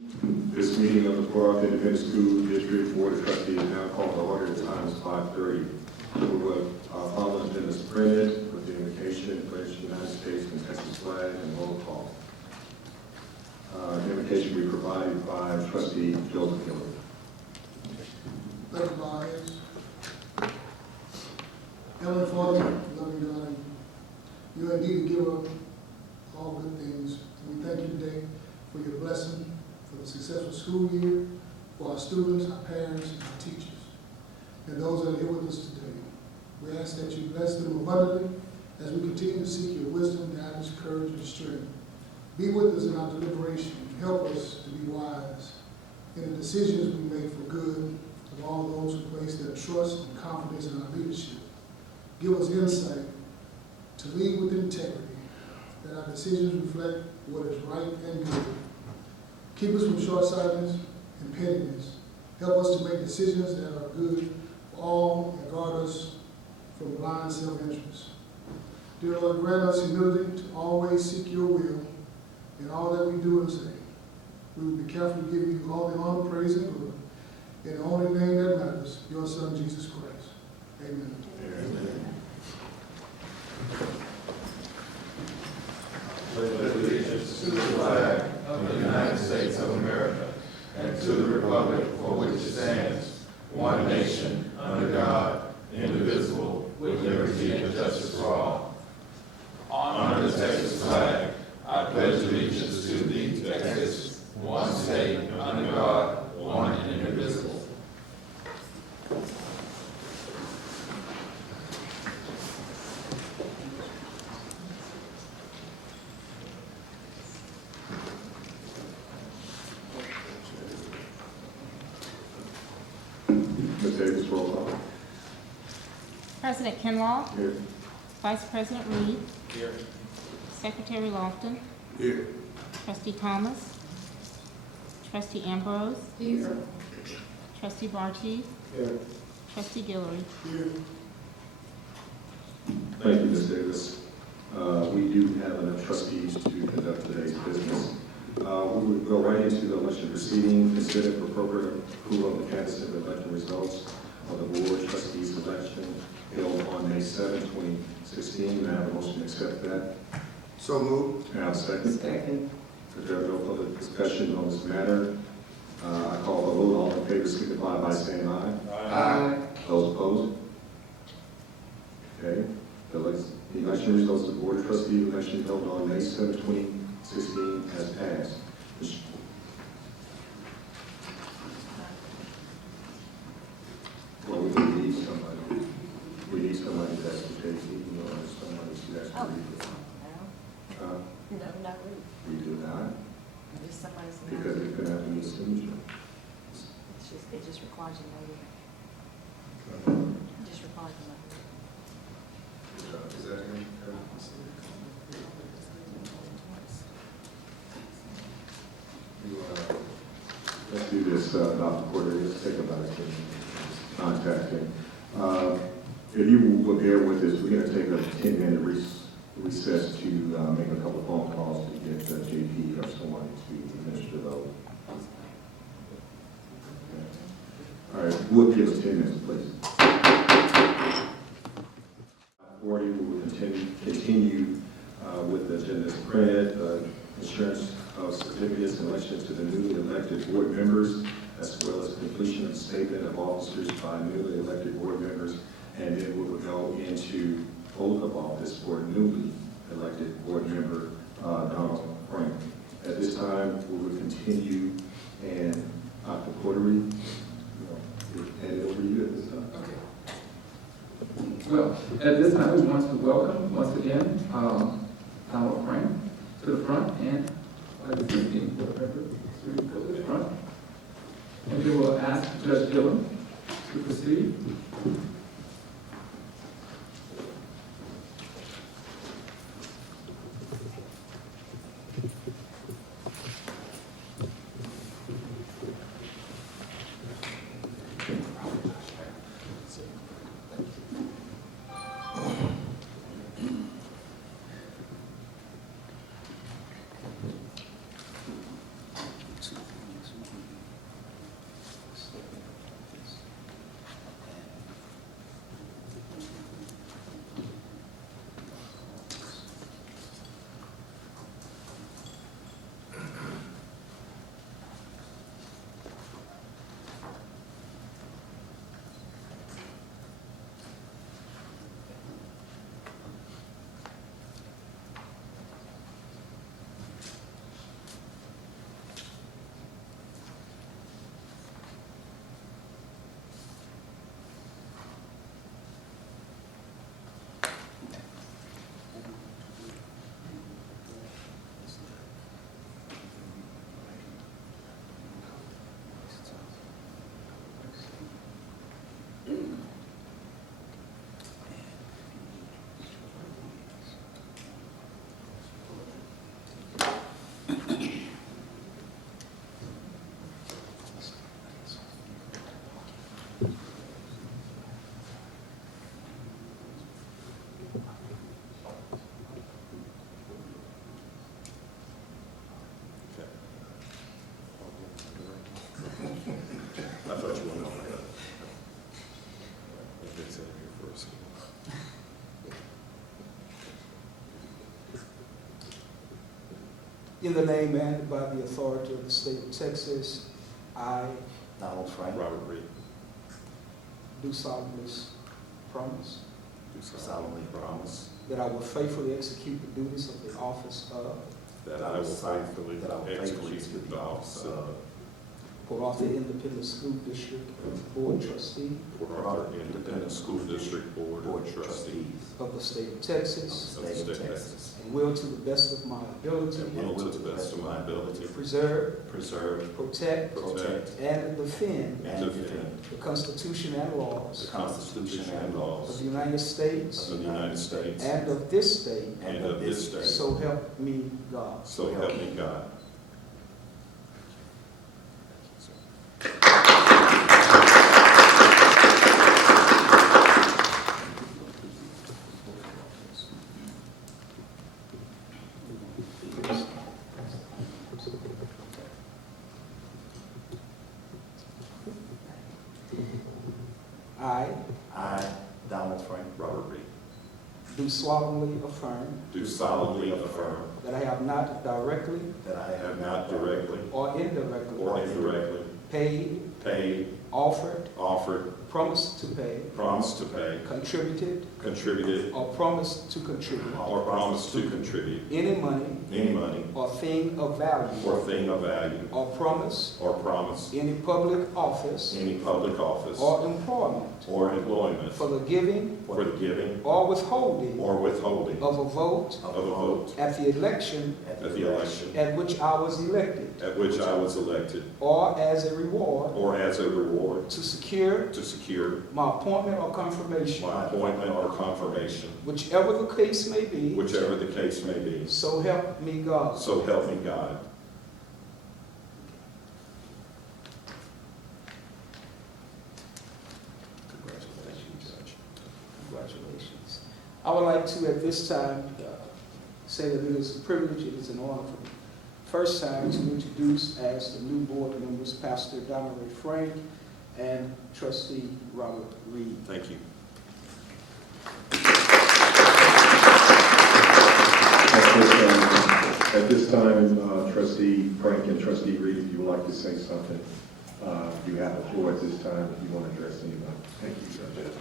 This meeting of the Florida Independent School District Board of Trustees is now called to order. The time is 5:30. We will follow the agenda as printed with the invocation, pledge of the United States and Texas flag, and roll call. The invocation will be provided by Trustee Joseph Hillary. Thank you, my hands. Heavenly Father, loving God, you are indeed a giver of all good things. We thank you today for your blessing, for the successful school year, for our students, our parents, and our teachers, and those that are here with us today. We ask that you bless them abundantly as we continue to seek your wisdom, guidance, courage, and strength. Be with us in our deliberation. Help us to be wise in the decisions we make for good of all those who place their trust and confidence in our leadership. Give us insight to lead with integrity, that our decisions reflect what is right and good. Keep us from short-sightedness and pettiness. Help us to make decisions that are good for all and guard us from blind self-interest. Dear Lord, grant us humility to always seek your will in all that we do and say. We will be careful to give you all the honor, praise, and glory in the only name that matters, your Son, Jesus Christ. Amen. Amen. Pledge allegiance to the flag of the United States of America and to the republic for which it stands, one nation, under God, indivisible, with liberty and justice for all. Honor the Texas flag. I pledge allegiance to thee, Texas, one state, under God, one and indivisible. Ms. Davis, roll call. President Kinlaw, Here. Vice President Reed, Here. Secretary Lofton, Here. Trustee Thomas, Trustee Ambrose, Here. Trustee Barty, Here. Trustee Guillory. Here. Thank you, Ms. Davis. We do have enough trustees to conduct today's business. We will go right into the election proceeding. Consider for appropriate approval of the candidates and election results of the board trustees election held on May 7, 2016. May I have a motion to accept that? So moved. May I have a second? Second. If there are no further discussion on this matter, I call for a vote. All in favor signify by saying aye. Aye. Those opposed? Okay. The election results of the Board of Trustees election held on May 7, 2016 has passed. Well, we need somebody. We need somebody that's the JP, somebody that's the lead. No, not really. We do not, If somebody's not, because it could have to be a signature. it just requires a notary. It just requires a notary. Is that him? Let's do this, Dr. Porter. Let's take about a contact him. If you will bear with us, we're going to take a 10-minute recess to make a couple of phone calls to get JP or someone to administer the vote. All right, we'll give us 10 minutes, please. 40, we will continue with the agenda as printed, insurance of certificates and elections to the newly elected board members, as well as completion of statement of officers by newly elected board members, and then we will go into oath of office for newly elected board member Donald Frank. At this time, we will continue, and Dr. Portery, we'll hand it over to you at this time. Okay. Well, at this time, we want to welcome, once again, Donald Frank to the front, and the visiting board member to go to the front. And we will ask Judge Gillum to proceed. In the name and by the authority of the state of Texas, I Donald Frank. Robert Reed. do solemnly promise Do solemnly promise that I will faithfully execute the duties of the office of that I will faithfully execute execute the office of Port Arthur Independent School District Board Trustee Port Arthur Independent School District Board of Trustees of the state of Texas, of the state of Texas, and will to the best of my ability and will to the best of my ability preserve, preserve, protect, protect, and defend and defend the Constitution and the laws Constitution and of laws the United States of the United States and of this state, and of this state. so help me God. So help me God. I Donald Frank. Robert Reed. do solemnly affirm Do solemnly affirm that I have not directly That I I have not directly or indirectly or indirectly paid, paid, offered, offered, promised to pay, promised to pay, contributed, contributed, or promised to contribute or promised to contribute any money any money or thing of value, or thing of value or promise or promise any public office any public office or employment or employment for the giving for the giving or withholding or withholding of a vote of a vote at the election at the election at which I was elected, at which I was elected, or as a reward or as a reward to secure to secure my appointment or confirmation, my appointment or confirmation, whichever the case may be, whichever the case may be. so help me God. So help me God. Congratulations, Judge. Congratulations. I would like to, at this time, say that it is a privilege, it is an honor for me, first time to introduce as the new board members, Pastor Donald Ray Frank and Trustee Robert Reed. Thank you. At this time, Trustee Frank and Trustee Reed, if you would like to say something, you have the floor at this time if you want to address anyone. Thank you, Judge.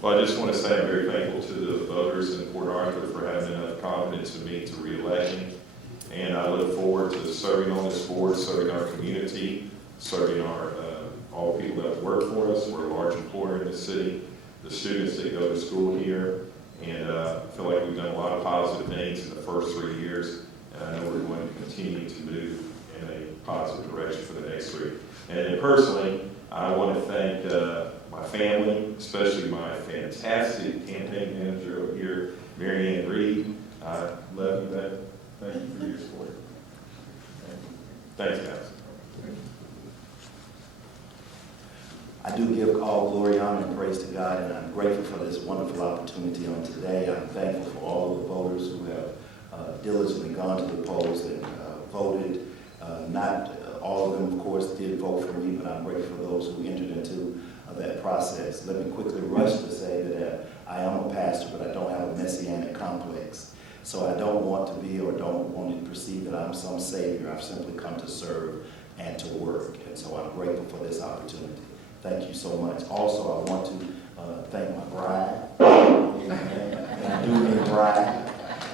Well, I just want to say I'm very thankful to the voters in Port Arthur for having enough confidence in me to re-elect me. And I look forward to serving on this board, serving our community, serving our all people that work for us. We're a large employer in the city, the students that go to school here, and I feel like we've done a lot of positive things in the first 3 years, and I know we're going to continue to move in a positive direction for the next 3. And then personally, I want to thank my family, especially my fantastic campaign manager over here, Mary Ann Reed. I love you, man. Thank you for your support. Thanks, guys. I do give all glory, honor, and praise to God, and I'm grateful for this wonderful opportunity on today. I'm thankful for all of the voters who have diligently gone to the polls and voted. Not all of them, of course, did vote for me, but I'm grateful for those who entered into that process. Let me quickly rush to say that I am a pastor, but I don't have a messianic complex. So I don't want to be or don't want to perceive that I'm some savior. I've simply come to serve and to work. And so I'm grateful for this opportunity. Thank you so much. Also, I want to thank my bride. Amen. And I do mean bride.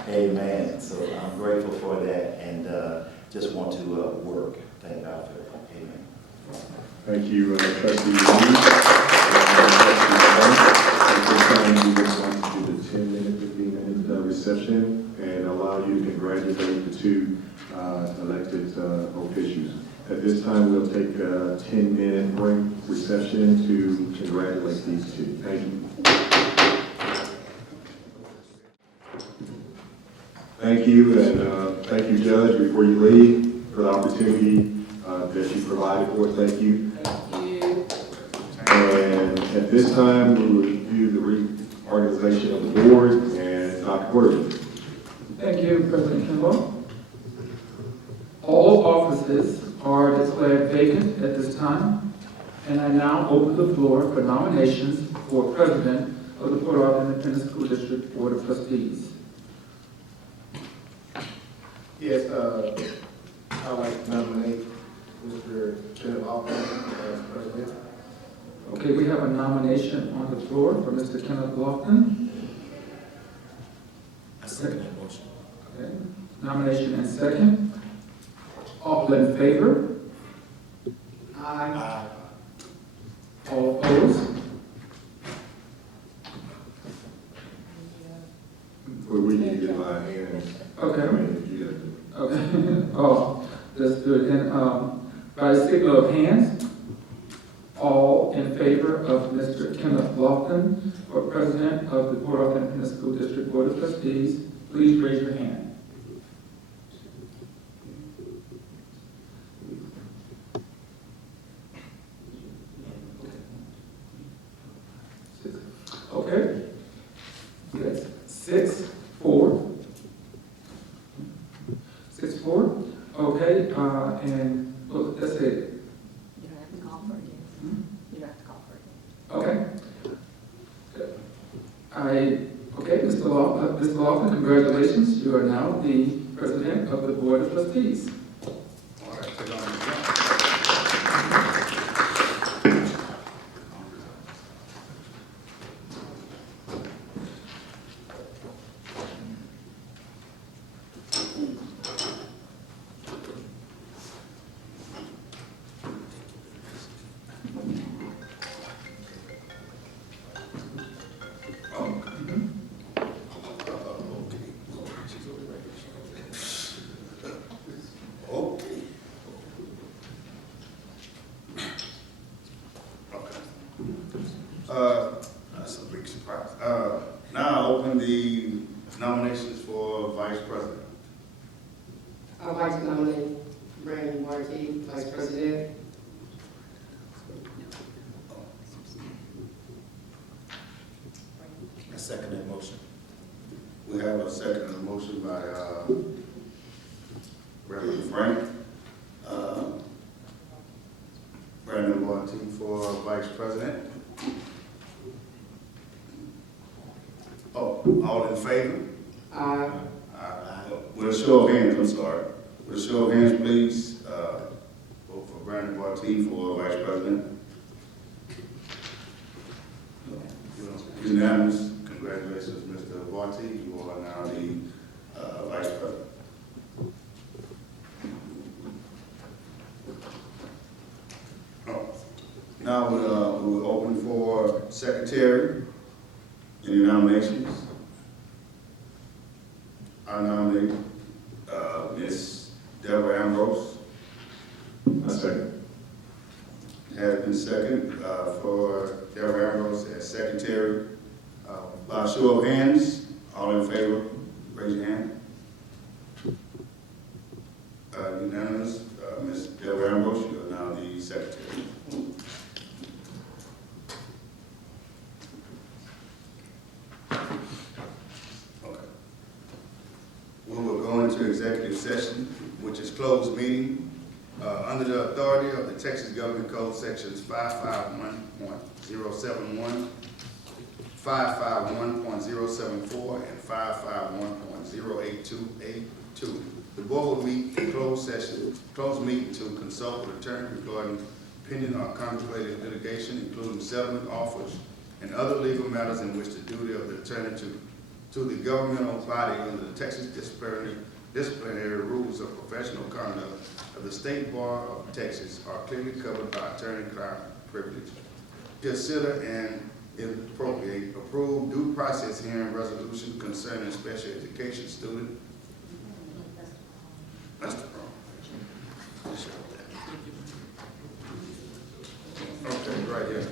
Amen. So I'm grateful for that and just want to work. Thank God for it. Amen. Thank you, Trustee Reed. At this time, we would like to do the 10-minute, 15-minute reception and allow you to congratulate the 2 elected officials. At this time, we'll take a 10-minute break reception to congratulate these 2. Thank you. Thank you, and thank you, Judge, before you leave, for the opportunity that you provided for us. Thank you. And at this time, we will review the reorganization of the board, and Dr. Porter. Thank you, President Kimball. All offices are declared vacant at this time, and I now open the floor for nominations for President of the Port Arthur Independent School District Board of Trustees. Yes, I'd like to nominate Mr. Kenneth Lofton as president. Okay, we have a nomination on the floor for Mr. Kenneth Lofton. I second that motion. Okay, nomination and second. All in favor? Aye. All opposed? Well, we need to get by hand. Okay. I mean, you gotta do it. Okay, oh, let's do it. And, by the signal of hands, all in favor of Mr. Kenneth Lofton for President of the Port Arthur Independent School District Board of Trustees, please raise your hand. Okay. Yes, 6-4. 6-4. Okay, and well, let's say, You don't have to call for it again. You don't have to call for it again. okay. Mr. Lofton, congratulations. You are now the President of the Board of Trustees. All right, take on the job. Okay. That's a big surprise. Now I open the nominations for Vice President. I'd like to nominate Brandon Markey, Vice President. I second that motion. We have a second and a motion by Reverend Frank. Brandon Marty for Vice President. Oh, all in favor? Aye. With a show of hands, I'm sorry. With a show of hands, please, vote for Brandon Marty for Vice President. Unanimous. Congratulations, Mr. Barty. You are now the Vice President. Oh. Now we'll open for Secretary. Any nominations? I nominate Ms. Deborah Ambrose. I second. Has been second for Deborah Ambrose as Secretary. By a show of hands, all in favor, raise your hand. Unanimous. Ms. Deborah Ambrose, you are now the Secretary. Okay. We will go into executive session, which is closed meeting. Under the authority of the Texas Government Code Sections 551.071, 551.074, and 551.082A2. The board will meet in closed meeting to consult with attorney regarding pending or contemplated litigation, including settlement offers and other legal matters in which the duty of the attorney to the governmental body under the Texas disciplinary rules of professional conduct of the State Bar of Texas are clearly covered by attorney-client privilege. Consider and, if appropriate, approve due process hearing resolution concerning special education student. That's the problem. Okay, right here.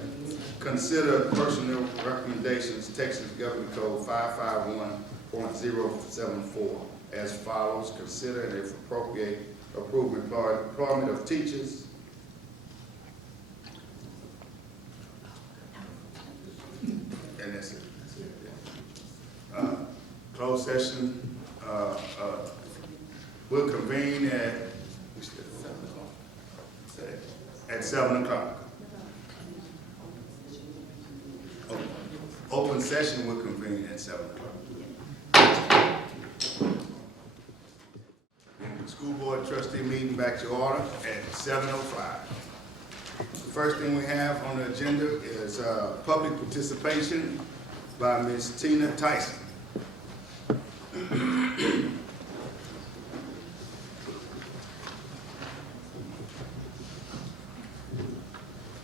Consider personnel recommendations, Texas Government Code 551.074 as follows. Consider and if appropriate, approve employment of teachers. And that's it. Closed session, will convene at 7 o'clock. Open session will convene at 7 o'clock. Board Trustee meeting back to order at 7:05. The first thing we have on the agenda is public participation by Ms. Tina Tyson.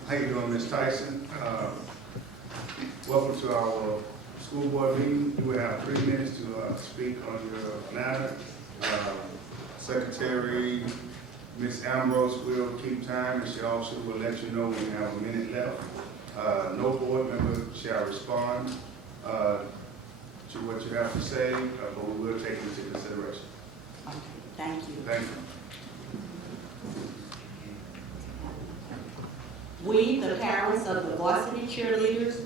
How you doing, Ms. Tyson? Welcome to our school board meeting. You will have 3 minutes to speak on your matter. Secretary Ms. Ambrose will keep time, and she also will let you know when you have a minute left. No board member shall respond to what you have to say, but we will take it into consideration. Okay, thank you. Thank you. We, the parents of the varsity cheerleaders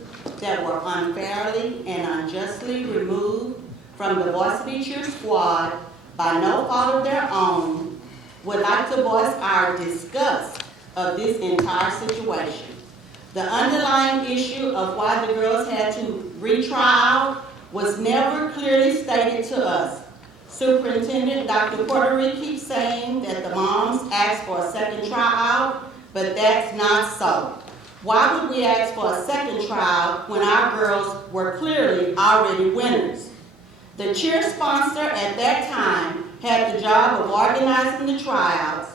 that were unfairly and unjustly removed from the varsity cheer squad by no fault of their own, would like to voice our disgust of this entire situation. The underlying issue of why the girls had to retry out was never clearly stated to us. Superintendent Dr. Portery keeps saying that the moms asked for a second tryout, but that's not so. Why would we ask for a second tryout when our girls were clearly already winners? The cheer sponsor at that time had the job of organizing the tryouts.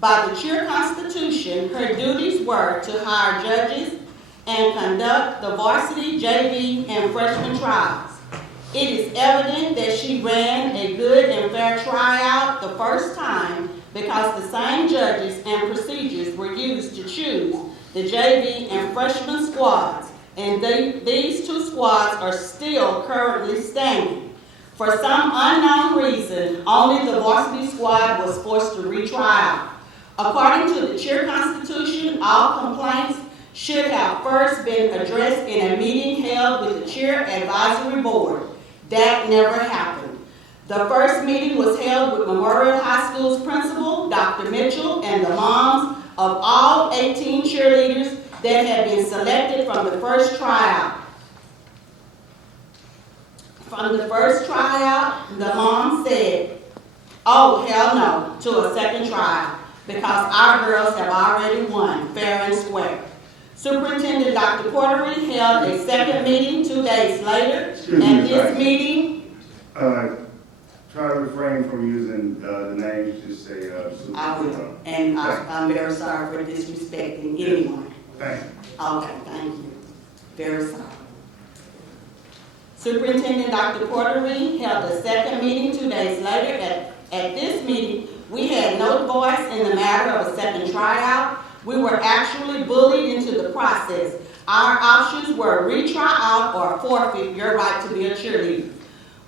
By the cheer constitution, her duties were to hire judges and conduct the varsity, JV, and freshman trials. It is evident that she ran a good and fair tryout the first time because the same judges and procedures were used to choose the JV and freshman squads, and these two squads are still currently standing. For some unknown reason, only the varsity squad was forced to retry out. According to the cheer constitution, all complaints should have first been addressed in a meeting held with the cheer advisory board. That never happened. The first meeting was held with Memorial High School's principal, Dr. Mitchell, and the moms of all 18 cheerleaders that had been selected from the first tryout. From the first tryout, the mom said, "Oh, hell no," to a second tryout, because our girls have already won fair and square. Superintendent Dr. Portery held a second meeting 2 days later. At this meeting, Try to refrain from using the names, just say I will, and I'm very sorry for disrespecting anyone. Thank you. Okay, thank you. Very sorry. Superintendent Dr. Portery held a second meeting 2 days later. At this meeting, we had no voice in the matter of a second tryout. We were actually bullied into the process. Our options were retry out or forfeit your right to be a cheerleader.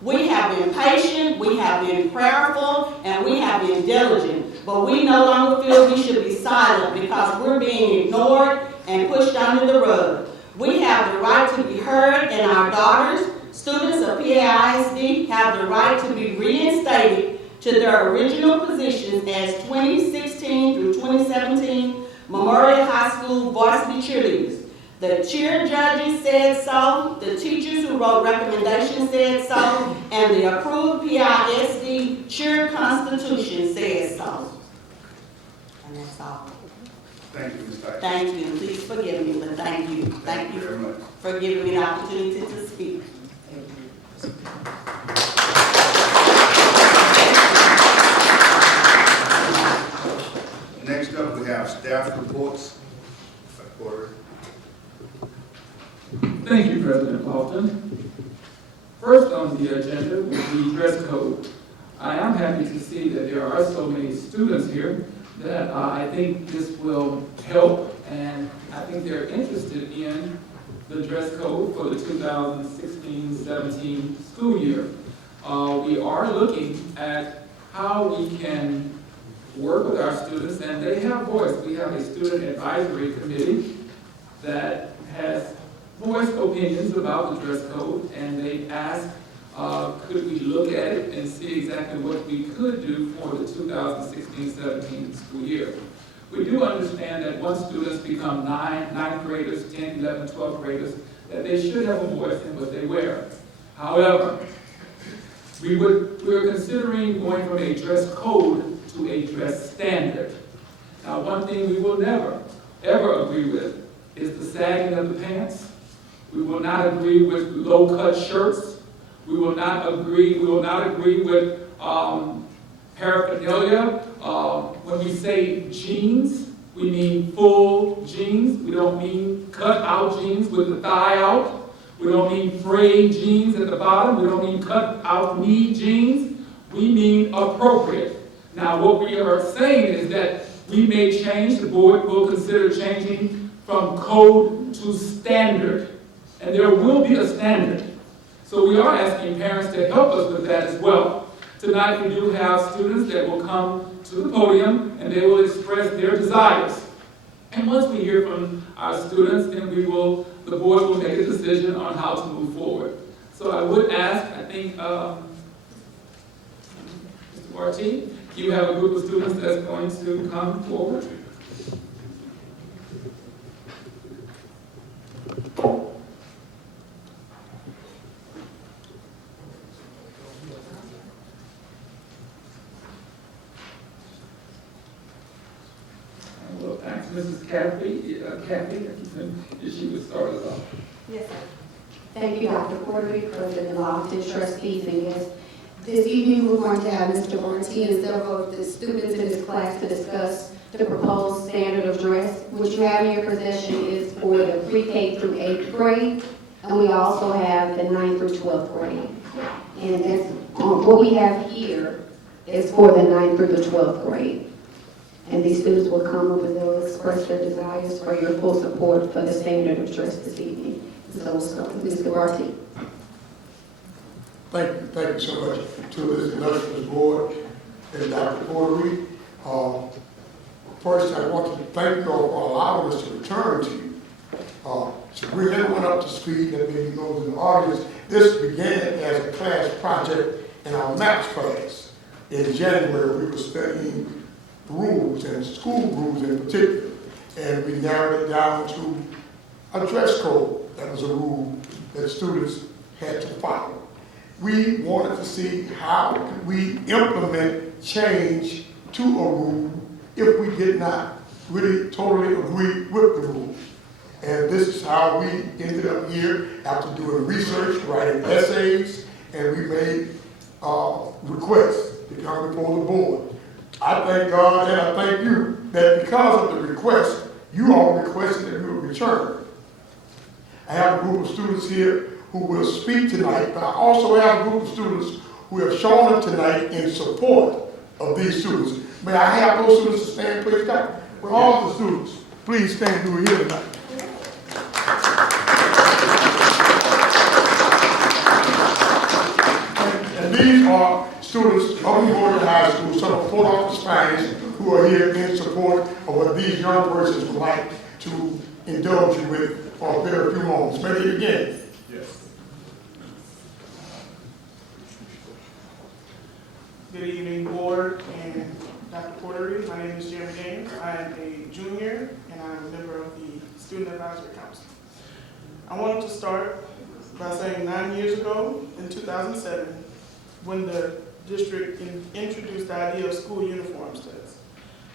We have been patient, we have been prayerful, and we have been diligent, but we no longer feel we should be silent because we're being ignored and pushed under the rug. We have the right to be heard, and our daughters, students of ISD, have the right to be reinstated to their original positions as 2016 through 2017 Memorial High School varsity cheerleaders. The cheer judges said so, the teachers who wrote recommendations said so, and the approved PISD cheer constitution said so. And that's all. Thank you, Ms. Tyson. Thank you. Please forgive me, but thank you. Thank you very much. for giving me the opportunity to speak. Next up, we have staff reports. Porter. Thank you, President Lofton. First on the agenda will be dress code. I am happy to see that there are so many students here that I think this will help, and I think they're interested in the dress code for the 2016-17 school year. We are looking at how we can work with our students, and they have voice. We have a student advisory committee that has voiced opinions about the dress code, and they asked, could we look at it and see exactly what we could do for the 2016-17 school year. We do understand that once students become ninth graders, 10th, 11th, 12th graders, that they should have a voice in what they wear. However, we're considering going from a dress code to a dress standard. Now, one thing we will never, ever agree with is the sagging of the pants. We will not agree with low-cut shirts. We will not agree with paraphernalia. When we say jeans, we mean full jeans. We don't mean cut-out jeans with the thigh out. We don't mean frayed jeans at the bottom. We don't mean cut-out knee jeans. We mean appropriate. Now, what we are saying is that we may change, the board will consider changing from code to standard. And there will be a standard. So we are asking parents to help us with that as well. Tonight we do have students that will come to the podium and they will express their desires. And once we hear from our students, then the board will make a decision on how to move forward. So I would ask, I think, Mr. Martin, you have a group of students that's going to come forward. Well, thanks, Mrs. Kathy, if she would start us off. Yes, sir. Thank you, Dr. Porter, President Lofton, trustees, and guests. This evening, we're going to have Mr. Martin and several of the students in this class to discuss the proposed standard of dress. What you have in your possession is for the pre-K through 8th grade, and we also have the 9th through 12th grade. And that's, what we have here is for the 9th through the 12th grade. And these students will come up and they'll express their desires for your full support for the standard of dress this evening. So we'll start with Mr. Martin. Thank you so much to this illustrious board and Dr. Porter. First, I want to thank you all for allowing us to return to you. To bring everyone up to speed that maybe those in the audience, this began as a class project in our maths class. In January, we were studying rules and school rules in particular, and we narrowed it down to a dress code. That was a rule that students had to follow. We wanted to see how could we implement change to a rule if we did not really totally agree with the rule. And this is how we ended up here after doing research, writing essays, and we made requests to come before the board. I thank God and I thank you that because of the request, you all requested that we would return. I have a group of students here who will speak tonight, but I also have a group of students who have shown up tonight in support of these students. May I have those students to stand, please? With all the students, please stand who are here tonight. And these are students of Memorial High School, some of Port Arthur Spanish, who are here in support of what these young persons would like to indulge you with for a very few moments. May they begin? Yes. Good evening, board and Dr. Porter. My name is Jeremy James. I am a junior and I'm a member of the Student Advisory Council. I wanted to start by saying 9 years ago, in 2007, when the district introduced the idea of school uniform studies.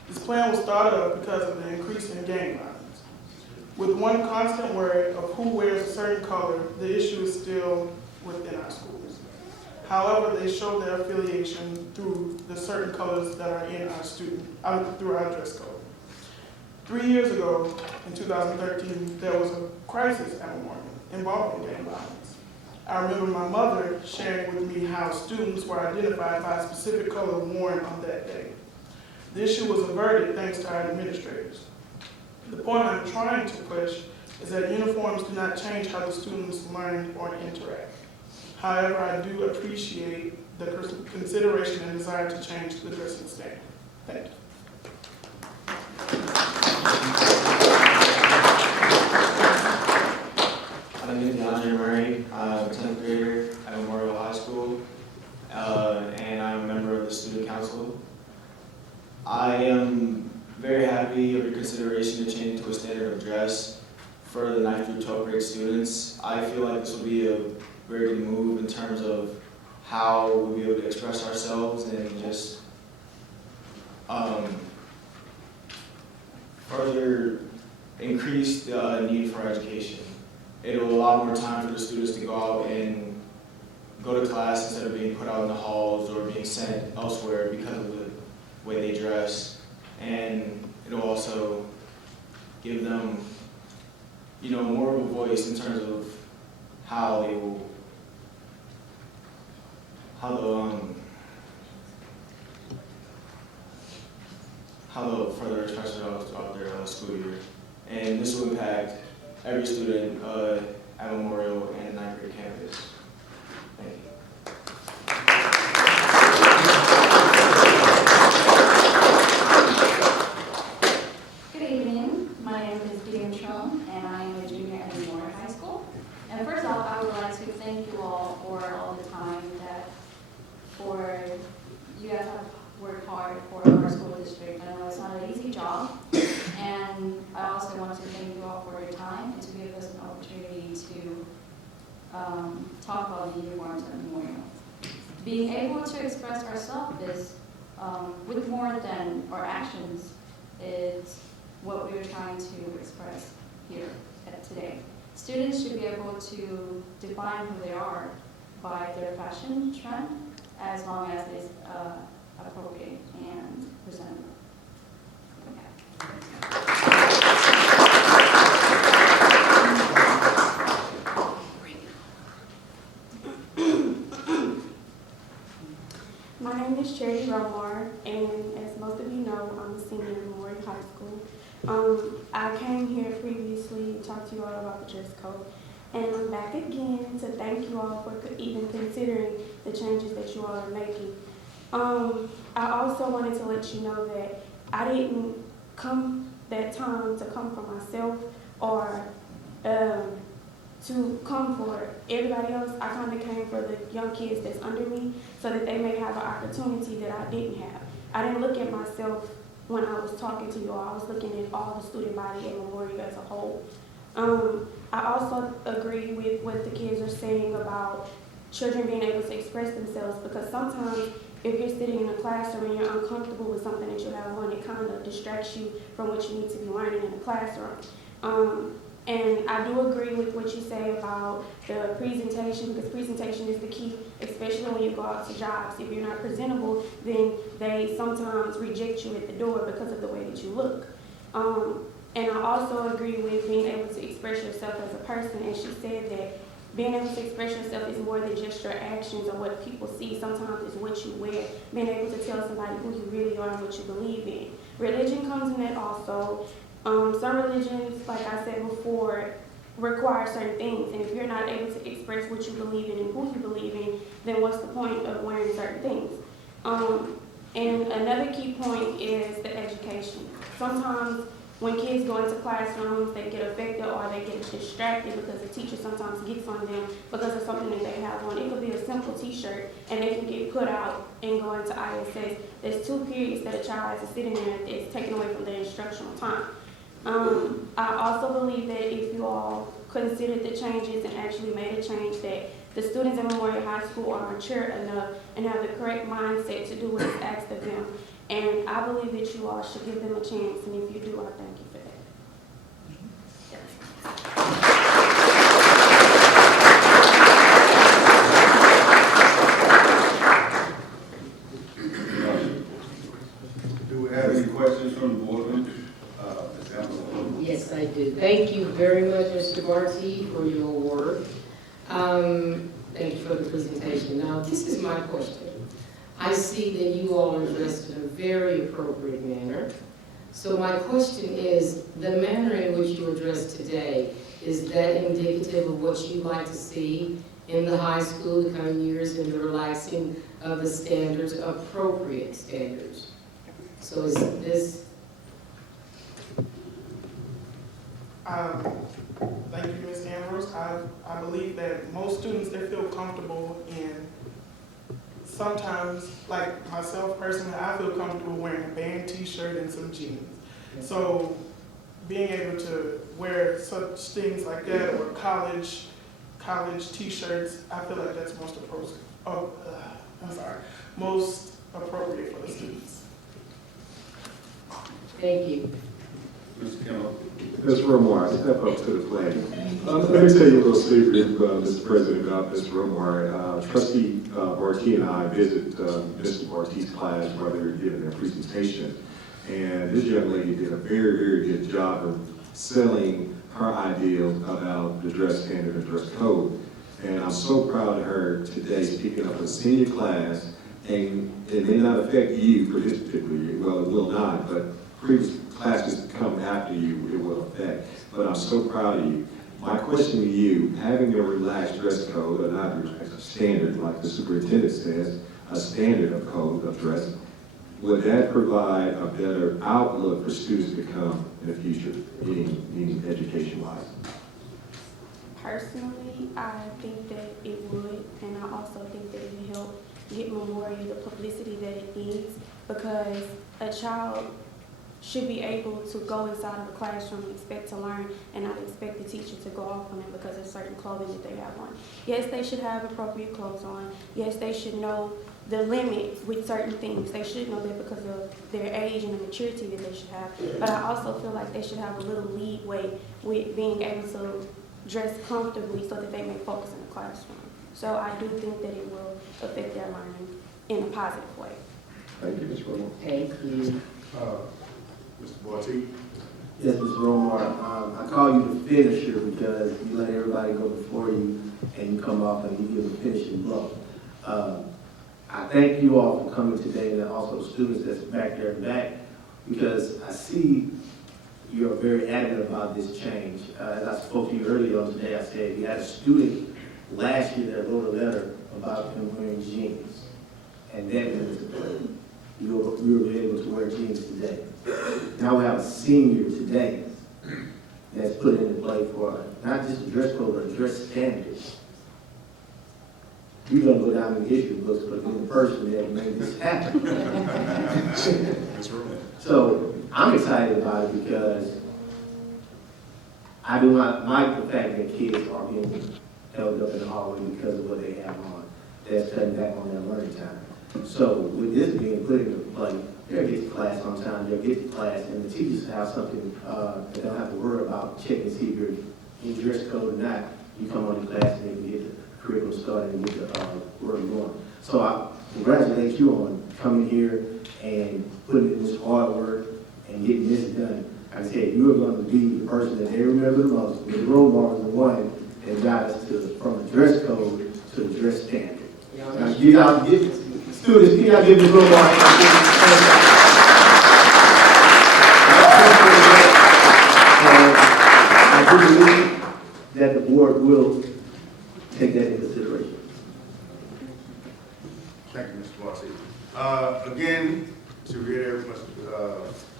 This plan was thought of because of the increase in gang violence. With one constant worry of who wears a certain color, the issue is still within our schools. However, they show their affiliation through the certain colors that are in our through our dress code. 3 years ago, in 2013, there was a crisis at Memorial involving gang violence. I remember my mother sharing with me how students were identified by a specific color worn on that day. The issue was averted thanks to our administrators. The point I'm trying to push is that uniforms do not change how the students learn or interact. However, I do appreciate the consideration and desire to change the dressing standard. Thank you. My name is DeAndre Murray. I'm a 10th grader at Memorial High School, and I'm a member of the Student Council. I am very happy of your consideration to change to a standard of dress for the 9th through 12th grade students. I feel like this will be a very good move in terms of how we'll be able to express ourselves and just further increase the need for education. It will allow more time for the students to go out and go to class instead of being put out in the halls or being sent elsewhere because of the way they dress. And it'll also give them, more of a voice in terms of how they will, how they'll further express themselves throughout their school year. And this will impact every student at Memorial and the 9th grade campus. Thank you. Good evening. My name is Gideon Trump, and I am a junior at Memorial High School. And first off, I would like to thank you all for all the time for you guys have worked hard for our school district. I know it's not an easy job, and I also want to thank you all for your time and to give us an opportunity to talk about the uniforms at Memorial. Being able to express ourselves is with more than our actions is what we're trying to express here today. Students should be able to define who they are by their fashion trend as long as it's appropriate and presentable. My name is Cherry Romar, and as most of you know, I'm a senior in Memorial High School. I came here previously to talk to you all about the dress code, and I'm back again to thank you all for even considering the changes that you all are making. I also wanted to let you know that I didn't come that time to come for myself or to come for everybody else. I kind of came for the young kids that's under me so that they may have an opportunity that I didn't have. I didn't look at myself when I was talking to you all. I was looking at all the student body at Memorial as a whole. I also agree with what the kids are saying about children being able to express themselves, because sometimes if you're sitting in a classroom and you're uncomfortable with something that you have on, it kind of distracts you from what you need to be learning in the classroom. And I do agree with what you say about the presentation, because presentation is the key, especially when you go out to jobs. If you're not presentable, then they sometimes reject you at the door because of the way that you look. And I also agree with being able to express yourself as a person. And she said that being able to express yourself is more than just your actions or what people see. Sometimes it's what you wear. Being able to tell somebody who you really are and what you believe in. Religion comes in that also. Some religions, like I said before, require certain things. And if you're not able to express what you believe in and who you believe in, then what's the point of wearing certain things? And another key point is the education. Sometimes when kids go into classrooms, they get affected or they get distracted because the teacher sometimes gets on them because of something that they have on. It could be a simple t-shirt and they can get put out and go into ISS. There's 2 periods that a child is sitting in that is taken away from their instructional time. I also believe that if you all considered the changes and actually made a change, that the students at Memorial High School are mature enough and have the correct mindset to do what is asked of them. And I believe that you all should give them a chance, and if you do, I thank you for that. Do we have any questions from the board members? Yes, I do. Thank you very much, Mr. Barty, for your work. Thank you for the presentation. Now, this is my question. I see that you all are dressed in a very appropriate manner. So my question is, the manner in which you are dressed today, is that indicative of what you'd like to see in the high school the coming years and the relaxing of the standards, appropriate standards? So is this... Thank you, Ms. Ambrose. I believe that most students, they feel comfortable in, sometimes, like myself personally, I feel comfortable wearing a band t-shirt and some jeans. So being able to wear such things like that, or college t-shirts, I feel like that's most appropriate. Most appropriate for the students. Thank you. Mr. Kimball. Ms. Romar, step up to the plate. Let me tell you a little secret, Mr. President, about Ms. Romar. Trustee Barty and I visit Mr. Barty's class while they were giving their presentation. And this young lady did a very, very good job of selling her ideals about the dress standard and dress code. And I'm so proud of her today speaking up a senior class, and it may not affect you for this particular year, well, it will not, but previous classes that come after you, it will affect. But I'm so proud of you. My question to you, having a relaxed dress code, or not relaxed, a standard, like the superintendent says, a standard of code of dress, would that provide a better outlook for students to come in the future, meaning education-wise? Personally, I think that it would, and I also think that it would help get Memorial the publicity that it needs, because a child should be able to go inside of the classroom and expect to learn and not expect the teacher to go off on them because of certain clothing that they have on. Yes, they should have appropriate clothes on. Yes, they should know the limit with certain things. They should know that because of their age and the maturity that they should have. But I also feel like they should have a little leeway with being able to dress comfortably so that they may focus in the classroom. So I do think that it will affect their learning in a positive way. Thank you, Ms. Romar. Thank you. Mr. Barty? Yes, Mr. Romar, I call you the finisher because you let everybody go before you and you come off and you give a finishing blow. I thank you all for coming today, and also students that's back there and back, because I see you're very adamant about this change. As I spoke to you earlier on today, I said you had a student last year that wrote a letter about him wearing jeans, and that was you were able to wear jeans today. Now we have a senior today that's put into play for not just a dress code, but a dress standard. You're going to go down in the history books, but you're the person that made this happen. Ms. Romar. So I'm excited about it because I do not like the fact that kids are being held up in the hallway because of what they have on. That's cutting back on their learning time. So with this being put into play, they'll get to class on time, they'll get to class, and the teachers have something that they don't have to worry about checking to see if you're in dress code or not. You come on to class and they can get the curriculum started and get the work going. So I congratulate you on coming here and putting in this hard work and getting this done. Like I said, you are going to be the person that they remember the most. The Romar was the one that got us from the dress code to the dress standard. Now, students, can y'all give this Romar? I do believe that the board will take that into consideration. Thank you, Mr. Barty. Again, to reiterate what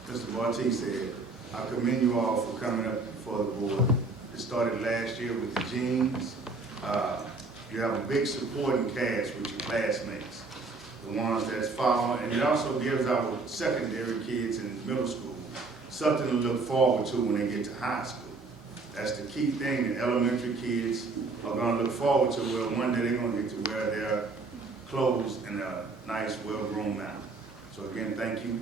Mr. Barty said, I commend you all for coming up before the board. It started last year with the jeans. You have a big supporting cast with your classmates, the ones that's following, and it also gives our secondary kids in middle school something to look forward to when they get to high school. That's the key thing that elementary kids are going to look forward to, where one day they're going to get to wear their clothes in a nice, well-groomed manner. So again, thank you,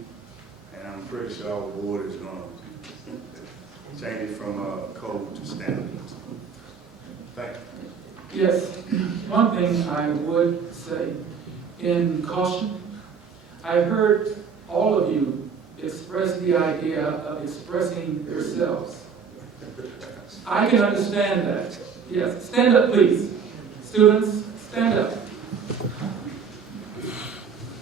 and I'm pretty sure our board is going to change it from a code to standards. Thank you. Yes, one thing I would say in caution, I heard all of you express the idea of expressing yourselves. I can understand that. Yes, stand up, please. Students, stand up.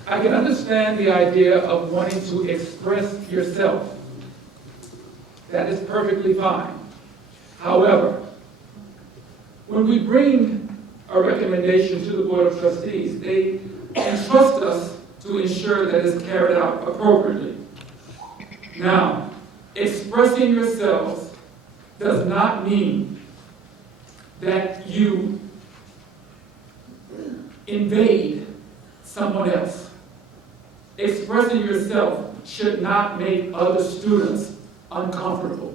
I can understand the idea of wanting to express yourself. That is perfectly fine. However, when we bring a recommendation to the Board of Trustees, they entrust us to ensure that it's carried out appropriately. Now, expressing yourselves does not mean that you invade someone else. Expressing yourself should not make other students uncomfortable.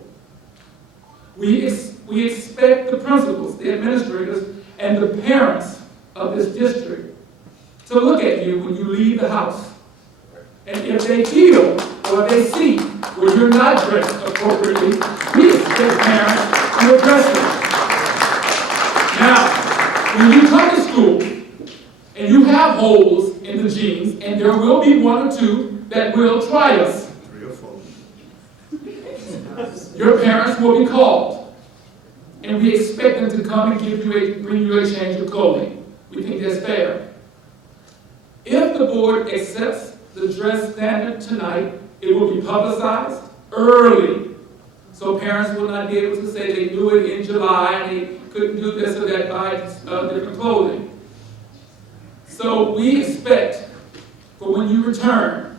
We expect the principals, the administrators, and the parents of this district to look at you when you leave the house. And if they feel or they see where you're not dressed appropriately, we expect parents to address it. Now, when you come to school and you have holes in the jeans, and there will be one or two that will try us, 3 or 4. your parents will be called. And we expect them to come and bring you a change of clothing. We think that's fair. If the board accepts the dress standard tonight, it will be publicized early. So parents will not be able to say they knew it in July and they couldn't do this or that by different clothing. So we expect for when you return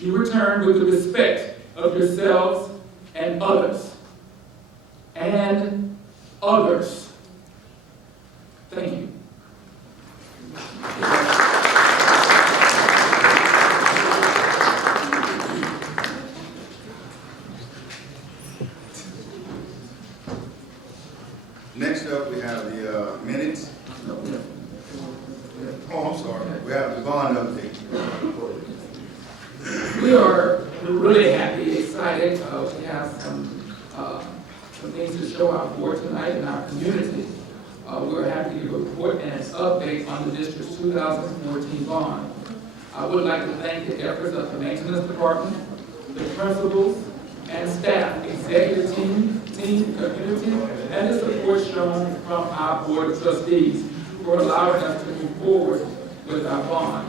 with the respect of yourselves and others. And others. Thank you. Next up, we have the minutes. Oh, I'm sorry. We have the bond update. We're really happy, excited. We have some things to show our board tonight in our community. We're happy to report an update on the district's 2014 bond. I would like to thank the efforts of the maintenance department, the principals and staff, executive team, community, and the support shown from our board of trustees for allowing us to move forward with our bond.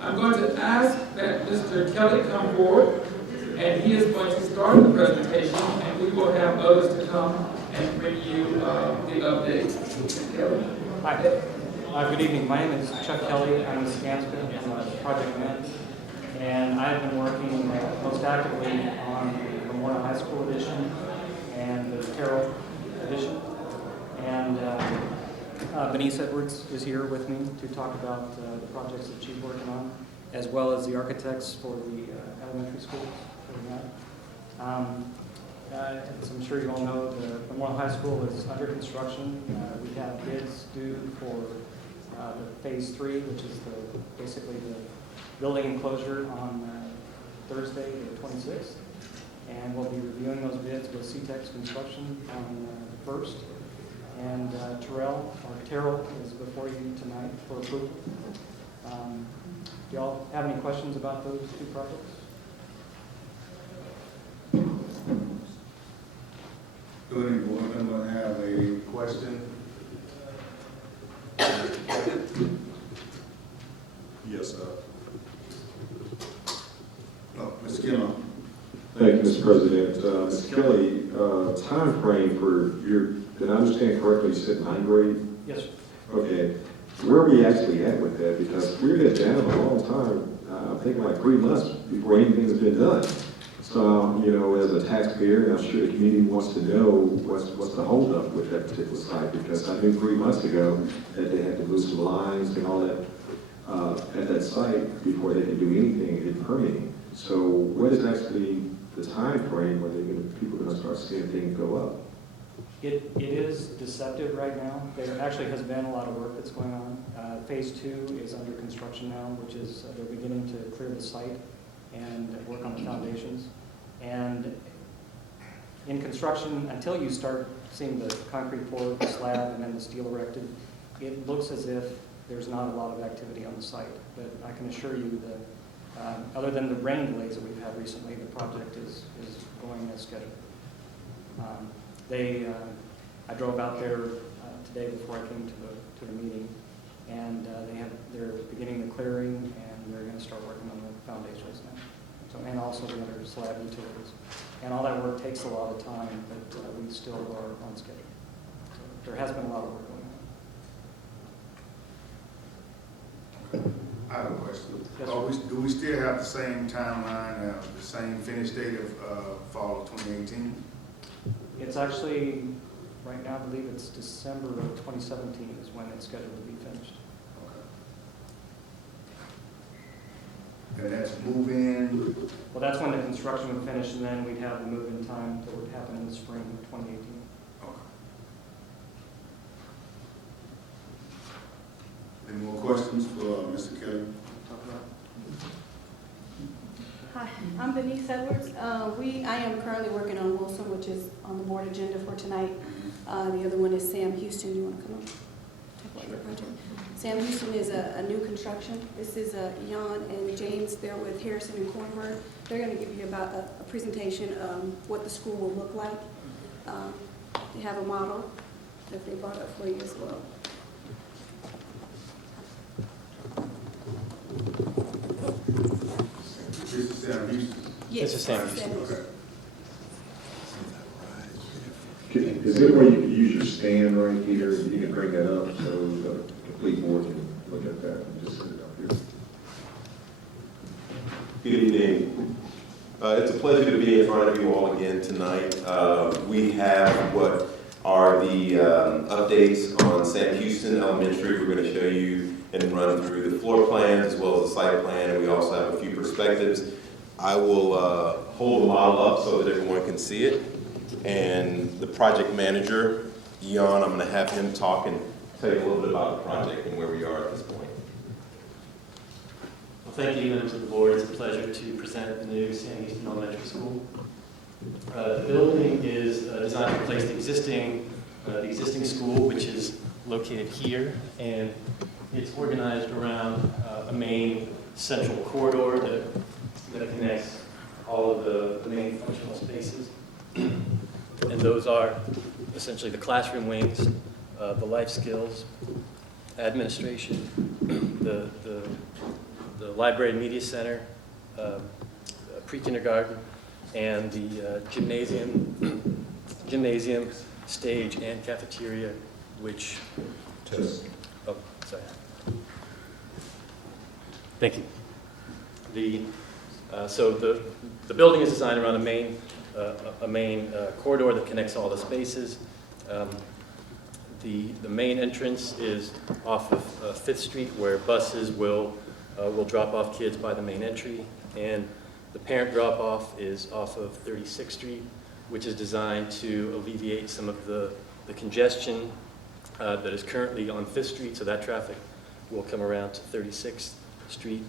I'm going to ask that Mr. Kelly come forward, and he is going to start the presentation, and we will have others to come and bring you the update. Mr. Kelly. Hi. Good evening. My name is Chuck Kelly. I'm with Skanska. I'm a project manager. And I've been working most actively on the Memorial High School edition and the Terrell edition. And Denise Edwards is here with me to talk about the projects that she's working on, as well as the architects for the elementary schools. As I'm sure you all know, the Memorial High School is under construction. We have bids due for the phase 3, which is basically the building enclosure on Thursday, the 26th. And we'll be reviewing those bids with CTEX Construction on the 1st. And Terrell is before you tonight for approval. Do y'all have any questions about those two projects? Do any board member have a question? Yes, sir. No, Mr. Kennedy. Thank you, Mr. President. Ms. Kelly, time frame for did I understand correctly, you said 9th grade? Yes, sir. Okay. Where are we actually at with that? Because we've been down a long time, I think like 3 months before anything has been done. So, as a taxpayer, I'm sure the community wants to know what's the holdup with that particular site, because I knew 3 months ago that they had to move some lines and all that at that site before they could do anything in permitting. So what is actually the time frame when people are going to start seeing things go up? It is deceptive right now. There actually has been a lot of work that's going on. Phase 2 is under construction now, which is they're beginning to clear the site and work on the foundations. And in construction, until you start seeing the concrete poured, the slab, and then the steel erected, it looks as if there's not a lot of activity on the site. But I can assure you that other than the rain delays that we've had recently, the project is going as scheduled. I drove out there today before I came to the meeting, and they're beginning the clearing, and they're going to start working on the foundations now. So, and also the other slab utilities. And all that work takes a lot of time, but we still are on schedule. So there has been a lot of work going on. I have a question. Yes, Do we still have the same timeline, the same finish date of fall of 2018? It's actually, right now, I believe it's December of 2017 is when it's scheduled to be finished. Okay. And that's move-in? Well, that's when the construction would finish, and then we'd have the move-in time that would happen in the spring of 2018. Okay. Any more questions for Mr. Kelly? Hi, I'm Denise Edwards. I am currently working on Wilson, which is on the board agenda for tonight. The other one is Sam Houston. You want to come up? Talk about your project. Sam Houston is a new construction. This is Jan and James. They're with Harrison and Cornberg. They're going to give you about a presentation of what the school will look like. They have a model that they brought up for you as well. This is Sam Houston. Yes, This is Sam. Is there a way you can use your stand right here? You can bring that up so the complete board can look at that and just sit it up here. Good evening. It's a pleasure to be in front of you all again tonight. We have what are the updates on Sam Houston Elementary. We're going to show you and run through the floor plans as well as the site plan, and we also have a few perspectives. I will hold the model up so that everyone can see it. And the project manager, Jan, I'm going to have him talk and tell you a little bit about the project and where we are at this point. Well, thank you, members of the board. It's a pleasure to present the new Sam Houston Elementary School. The building is designed to replace the existing school, which is located here, and it's organized around a main central corridor that connects all of the main functional spaces. And those are essentially the classroom wings, the life skills, administration, the library and media center, pre-kindergarten, and the gymnasium, stage, and cafeteria, which... Oh, sorry. Thank you. So the building is designed around a main corridor that connects all the spaces. The main entrance is off of 5th Street, where buses will drop off kids by the main entry, and the parent drop-off is off of 36th Street, which is designed to alleviate some of the congestion that is currently on 5th Street, so that traffic will come around to 36th Street.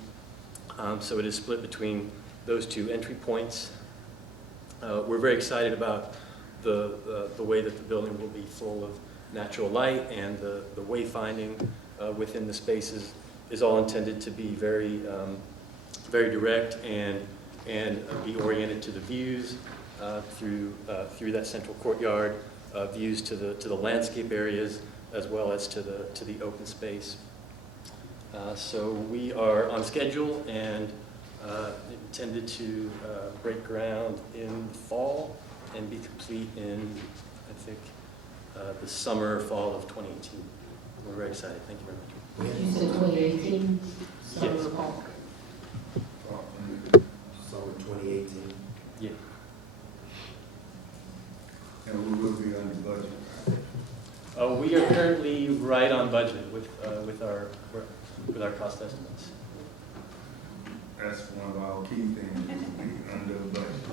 So it is split between those two entry points. We're very excited about the way that the building will be full of natural light, and the wayfinding within the spaces is all intended to be very direct and be oriented to the views through that central courtyard, views to the landscape areas as well as to the open space. So we are on schedule and intended to break ground in the fall and be complete in, I think, the summer, fall of 2018. We're very excited. Thank you very much. You said 2018? Summer, Yes. fall. Summer 2018. Yeah. And we will be under budget. We are currently right on budget with our cost estimates. That's one of our key things, is to be under budget.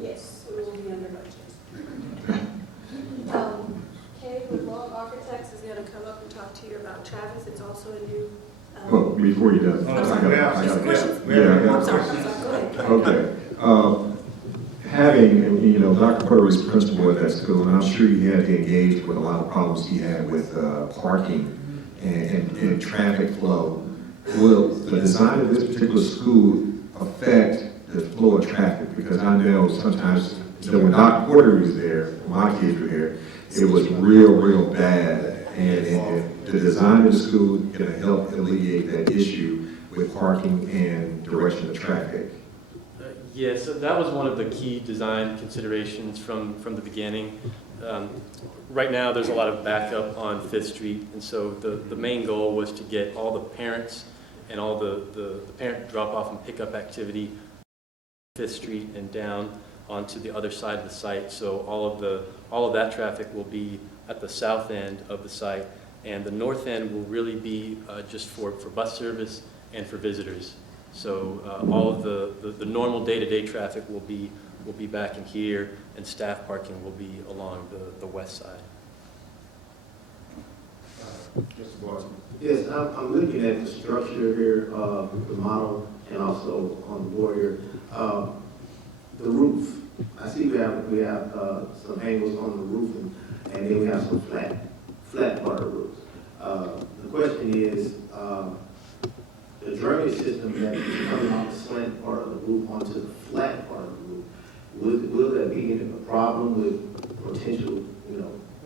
Yes, we will be under budget. Kay with Long Architects is going to come up and talk to you about Travis. It's also a new. Well, before you do, I'm sorry. I'm sorry. Go ahead. Okay. Having, Dr. Porter was principal at that school, and I'm sure he had to engage with a lot of problems he had with parking and traffic flow. Will the design of this particular school affect the flow of traffic? Because I know sometimes, when Dr. Porter was there, when my kids were here, it was real bad. And the design of the school is going to help alleviate that issue with parking and direction of traffic. Yeah, so that was one of the key design considerations from the beginning. Right now, there's a lot of backup on 5th Street, and so the main goal was to get all the parents and all the parent drop-off and pickup activity 5th Street and down onto the other side of the site. So all of that traffic will be at the south end of the site, and the north end will really be just for bus service and for visitors. So all of the normal day-to-day traffic will be back in here, and staff parking will be along the west side. Mr. Barton. Yes, I'm looking at the structure here, the model, and also on the board here. The roof, I see we have some angles on the roof, and then we have some flat part of the roof. The question is, the drainage system that is coming off the slant part of the roof onto the flat part of the roof, will that be a problem with potential,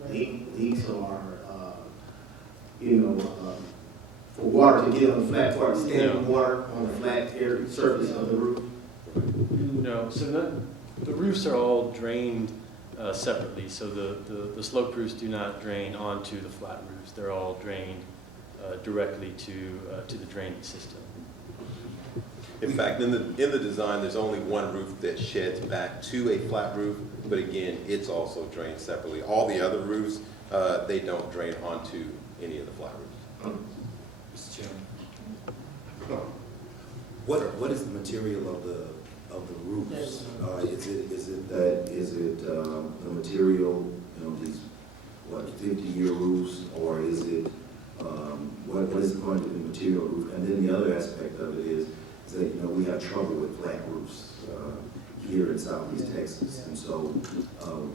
leaks or, for water to get on the flat part, standing water on the flat area, surface of the roof? No, so the roofs are all drained separately, so the slope roofs do not drain onto the flat roofs. They're all drained directly to the drainage system. In fact, in the design, there's only one roof that sheds back to a flat roof, but again, it's also drained separately. All the other roofs, they don't drain onto any of the flat roofs. Mr. Chairman, what is the material of the roofs? Is it the material, these 50-year roofs, or is it what is going to be the material roof? And then the other aspect of it is that we have trouble with flat roofs here in Southeast Texas, and so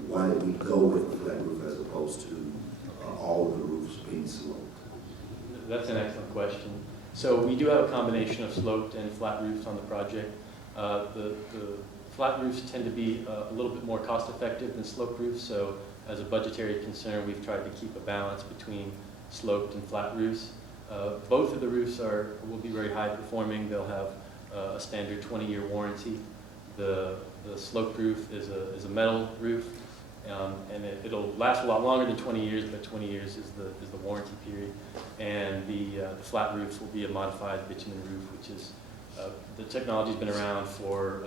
why did we go with a flat roof as opposed to all of the roofs being sloped? That's an excellent question. So we do have a combination of sloped and flat roofs on the project. The flat roofs tend to be a little bit more cost effective than sloped roofs, so as a budgetary concern, we've tried to keep a balance between sloped and flat roofs. Both of the roofs will be very high performing. They'll have a standard 20-year warranty. The sloped roof is a metal roof, and it'll last a lot longer than 20 years, but 20 years is the warranty period. And the flat roof will be a modified bitumen roof, which is the technology's been around for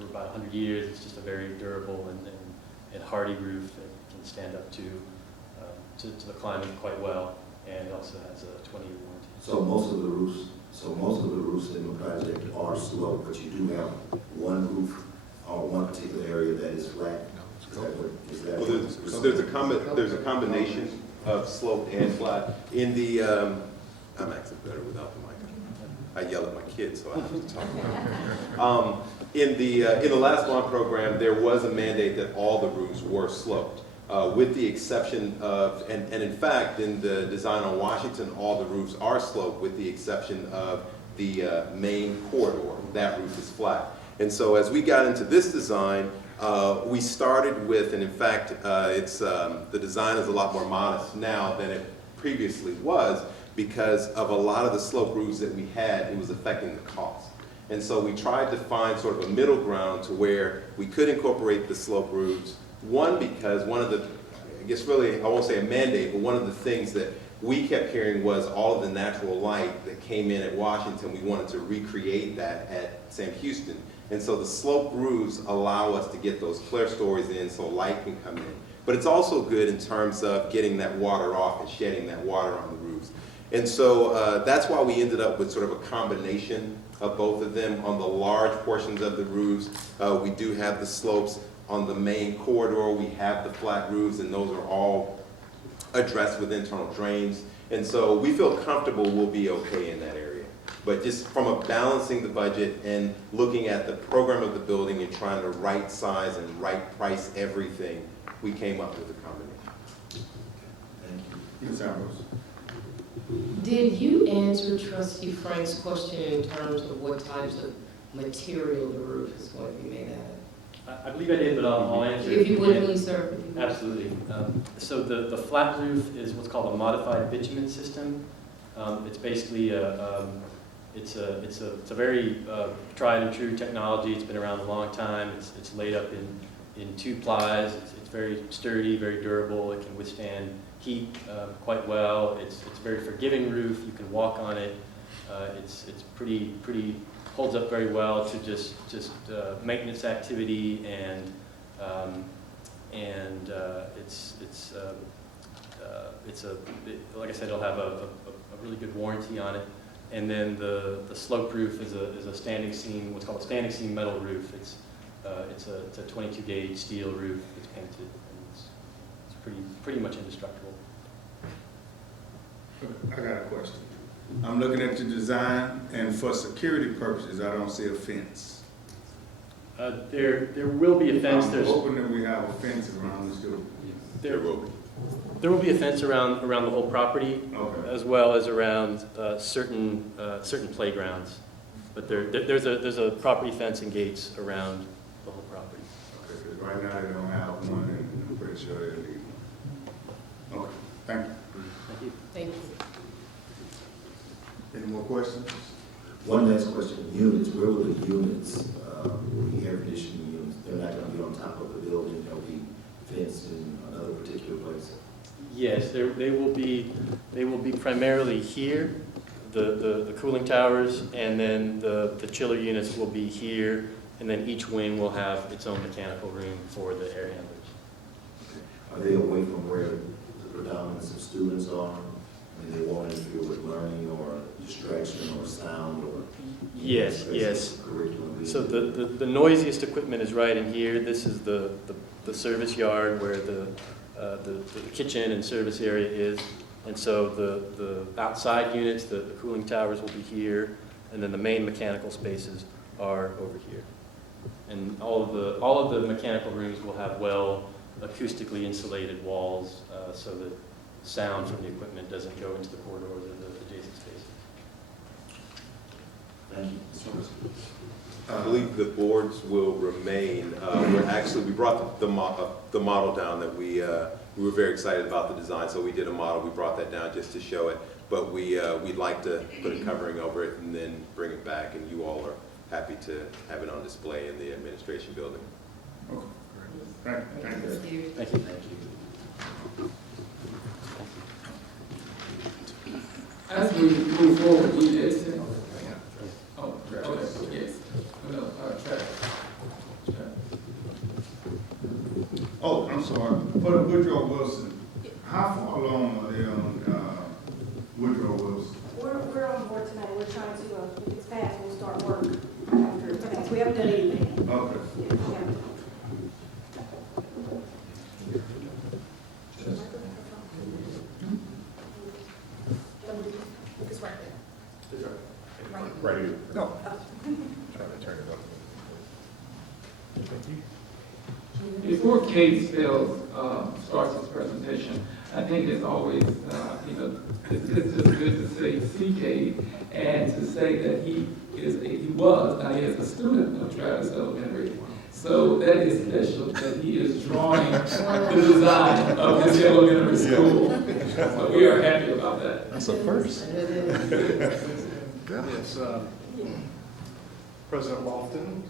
about 100 years. It's just a very durable and hardy roof that can stand up to the climate quite well, and also has a 20-year warranty. So most of the roofs in the project are sloped, but you do have one roof or one particular area that is flat. Well, there's a combination of slope and flat. In the, I'm actually better without the mic. I yell at my kids, so I have to talk about it. In the last bond program, there was a mandate that all the roofs were sloped, with the exception of, and in fact, in the design on Washington, all the roofs are sloped with the exception of the main corridor. That roof is flat. And so as we got into this design, we started with, and in fact, the design is a lot more modest now than it previously was, because of a lot of the slope roofs that we had, it was affecting the cost. And so we tried to find sort of a middle ground to where we could incorporate the slope roofs. One, because one of the, I guess really, I won't say a mandate, but one of the things that we kept hearing was all of the natural light that came in at Washington. We wanted to recreate that at Sam Houston. And so the slope roofs allow us to get those clear stories in so light can come in. But it's also good in terms of getting that water off and shedding that water on the roofs. And so that's why we ended up with sort of a combination of both of them. On the large portions of the roofs, we do have the slopes. On the main corridor, we have the flat roofs, and those are all addressed with internal drains. And so we feel comfortable we'll be okay in that area. But just from a balancing the budget and looking at the program of the building and trying to right size and right price everything, we came up with a combination. Thank you. Ms. Ambrose. Did you answer Trustee Frank's question in terms of what types of material the roof is going to be made out of? I believe I did, but I'll answer it. If you would, please, sir. Absolutely. So the flat roof is what's called a modified bitumen system. It's basically it's a very tried and true technology. It's been around a long time. It's laid up in 2 plies. It's very sturdy, very durable. It can withstand heat quite well. It's a very forgiving roof. You can walk on it. It's pretty holds up very well to just maintenance activity, and like I said, it'll have a really good warranty on it. And then the slope roof is a standing seam, what's called a standing seam metal roof. It's a 22 gauge steel roof. It's painted, and it's pretty much indestructible. I got a question. I'm looking at your design, and for security purposes, I don't see a fence. There will be a fence. I'm hoping that we have a fence around the school. There will be a fence around the whole property, Okay. as well as around certain playgrounds. But there's a property fence and gates around the whole property. Okay, because right now they don't have one, and I'm pretty sure they'll need one. Okay, thank you. Thank you. Thank you. Any more questions? One last question, units, where will the units, the air conditioning units, they're not gonna be on top of the building, they'll be fenced in another particular place? Yes, they will be primarily here, the cooling towers, and then the chiller units will be here, and then each wing will have its own mechanical room for the air handlers. Are they away from where the predominance of students are? I mean, they won't interfere with learning or distraction or sound or? Yes. So the noisiest equipment is right in here. This is the service yard where the kitchen and service area is. And so the outside units, the cooling towers will be here, and then the main mechanical spaces are over here. And all of the mechanical rooms will have well acoustically insulated walls, so that sound from the equipment doesn't go into the corridors or the adjacent spaces. Thank you. I believe the boards will remain. We brought the model down that we were very excited about the design, so we did a model. We brought that down just to show it, but we'd like to put a covering over it and then bring it back, and you all are happy to have it on display in the administration building. Okay, great. Thank you. Thank you. As we move forward, we did say, oh, okay, yes. No, track. Oh, I'm sorry. For the Woodrow Wilson, how far along are they on Woodrow Wilson? We're on board tonight. We're trying to, if it's fast, we'll start work after tonight. We haven't done anything. Okay. Yeah. It's right there. Right here. No. Trying to turn it up. Before Kate Spells starts his presentation, I think it's always, it's just good to see Kate and to say that he is a student of Travis Elementary. So that is special that he is drawing the design of this elementary school. So we are happy about that. That's a first. Yes, President Lofton,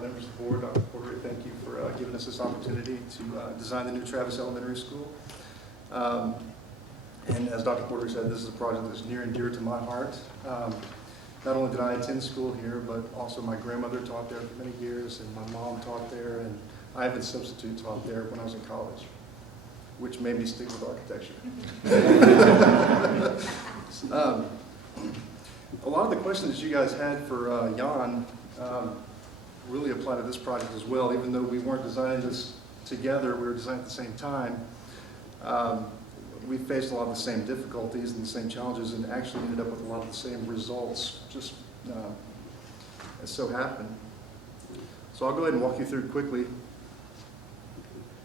members of the board, Dr. Porter, thank you for giving us this opportunity to design the new Travis Elementary School. And as Dr. Porter said, this is a project that's near and dear to my heart. Not only did I attend school here, but also my grandmother taught there for many years, and my mom taught there, and I even substitute taught there when I was in college, which made me stick with architecture. A lot of the questions that you guys had for Jan really apply to this project as well. Even though we weren't designing this together, we were designing at the same time. We faced a lot of the same difficulties and the same challenges, and actually ended up with a lot of the same results, just as so happened. So I'll go ahead and walk you through quickly.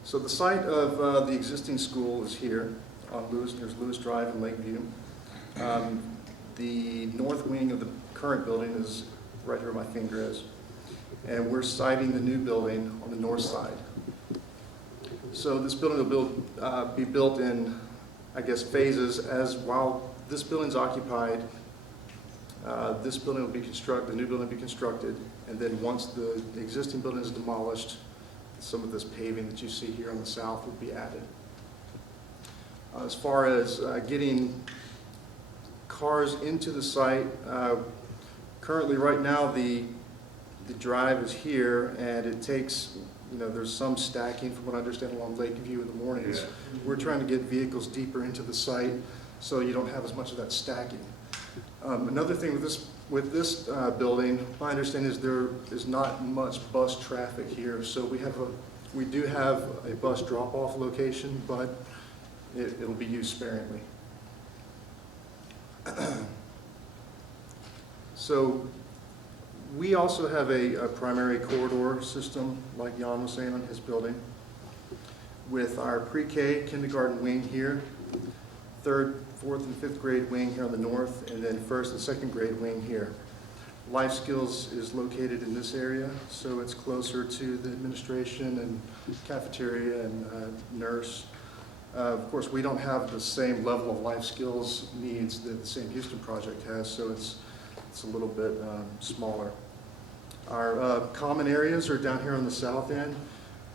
So the site of the existing school is here on Lewis. There's Lewis Drive in Lakeview. The north wing of the current building is right here where my finger is. And we're siting the new building on the north side. So this building will be built in, I guess, phases. As while this building's occupied, this building will be constructed, the new building will be constructed, and then once the existing building is demolished, some of this paving that you see here on the south will be added. As far as getting cars into the site, currently right now the drive is here, and it takes, there's some stacking from what I understand along Lakeview in the mornings. Yeah. We're trying to get vehicles deeper into the site so you don't have as much of that stacking. Another thing with this building, my understanding is there is not much bus traffic here, so we do have a bus drop-off location, but it'll be used sparingly. So we also have a primary corridor system, like Jan was saying on his building, with our pre-K kindergarten wing here, third, fourth, and fifth grade wing here on the north, and then first and second grade wing here. Life Skills is located in this area, so it's closer to the administration and cafeteria and nurse. Of course, we don't have the same level of life skills needs that the Sam Houston project has, so it's a little bit smaller. Our common areas are down here on the south end.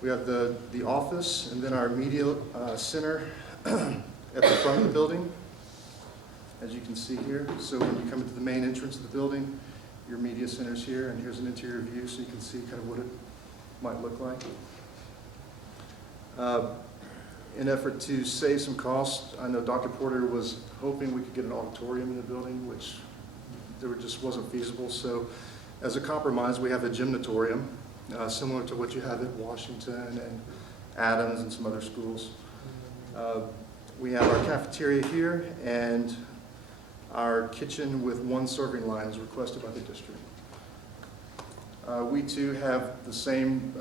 We have the office and then our media center at the front of the building, as you can see here. So when you come into the main entrance of the building, your media center's here, and here's an interior view so you can see kind of what it might look like. In effort to save some costs, I know Dr. Porter was hoping we could get an auditorium in the building, which there just wasn't feasible. So as a compromise, we have a gymnatorium, similar to what you have at Washington and Adams and some other schools. We have our cafeteria here, and our kitchen with one serving line is requested by the district. We too have the same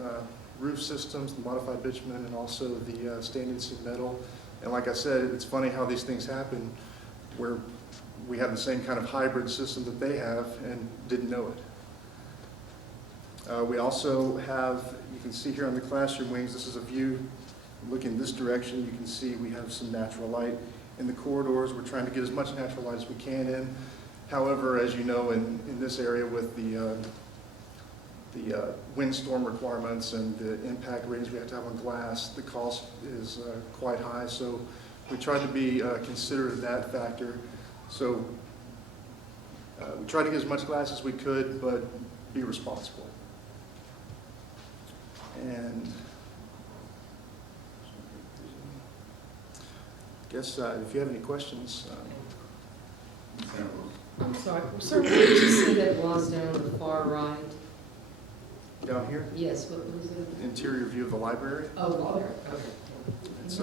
roof systems, the modified bitumen, and also the standing seam metal. And like I said, it's funny how these things happen, where we have the same kind of hybrid system that they have and didn't know it. We also have, you can see here on the classroom wings, this is a view looking this direction. You can see we have some natural light in the corridors. We're trying to get as much natural light as we can in. However, as you know, in this area with the windstorm requirements and the impact ratings we have to have on glass, the cost is quite high. So we tried to be considerate of that factor. So we tried to get as much glass as we could, but be responsible. And I guess if you have any questions. I'm sorry, sir, what did you say that was down on the far right? Down here? Yes, what was it? Interior view of the library. Oh, the library, okay. It's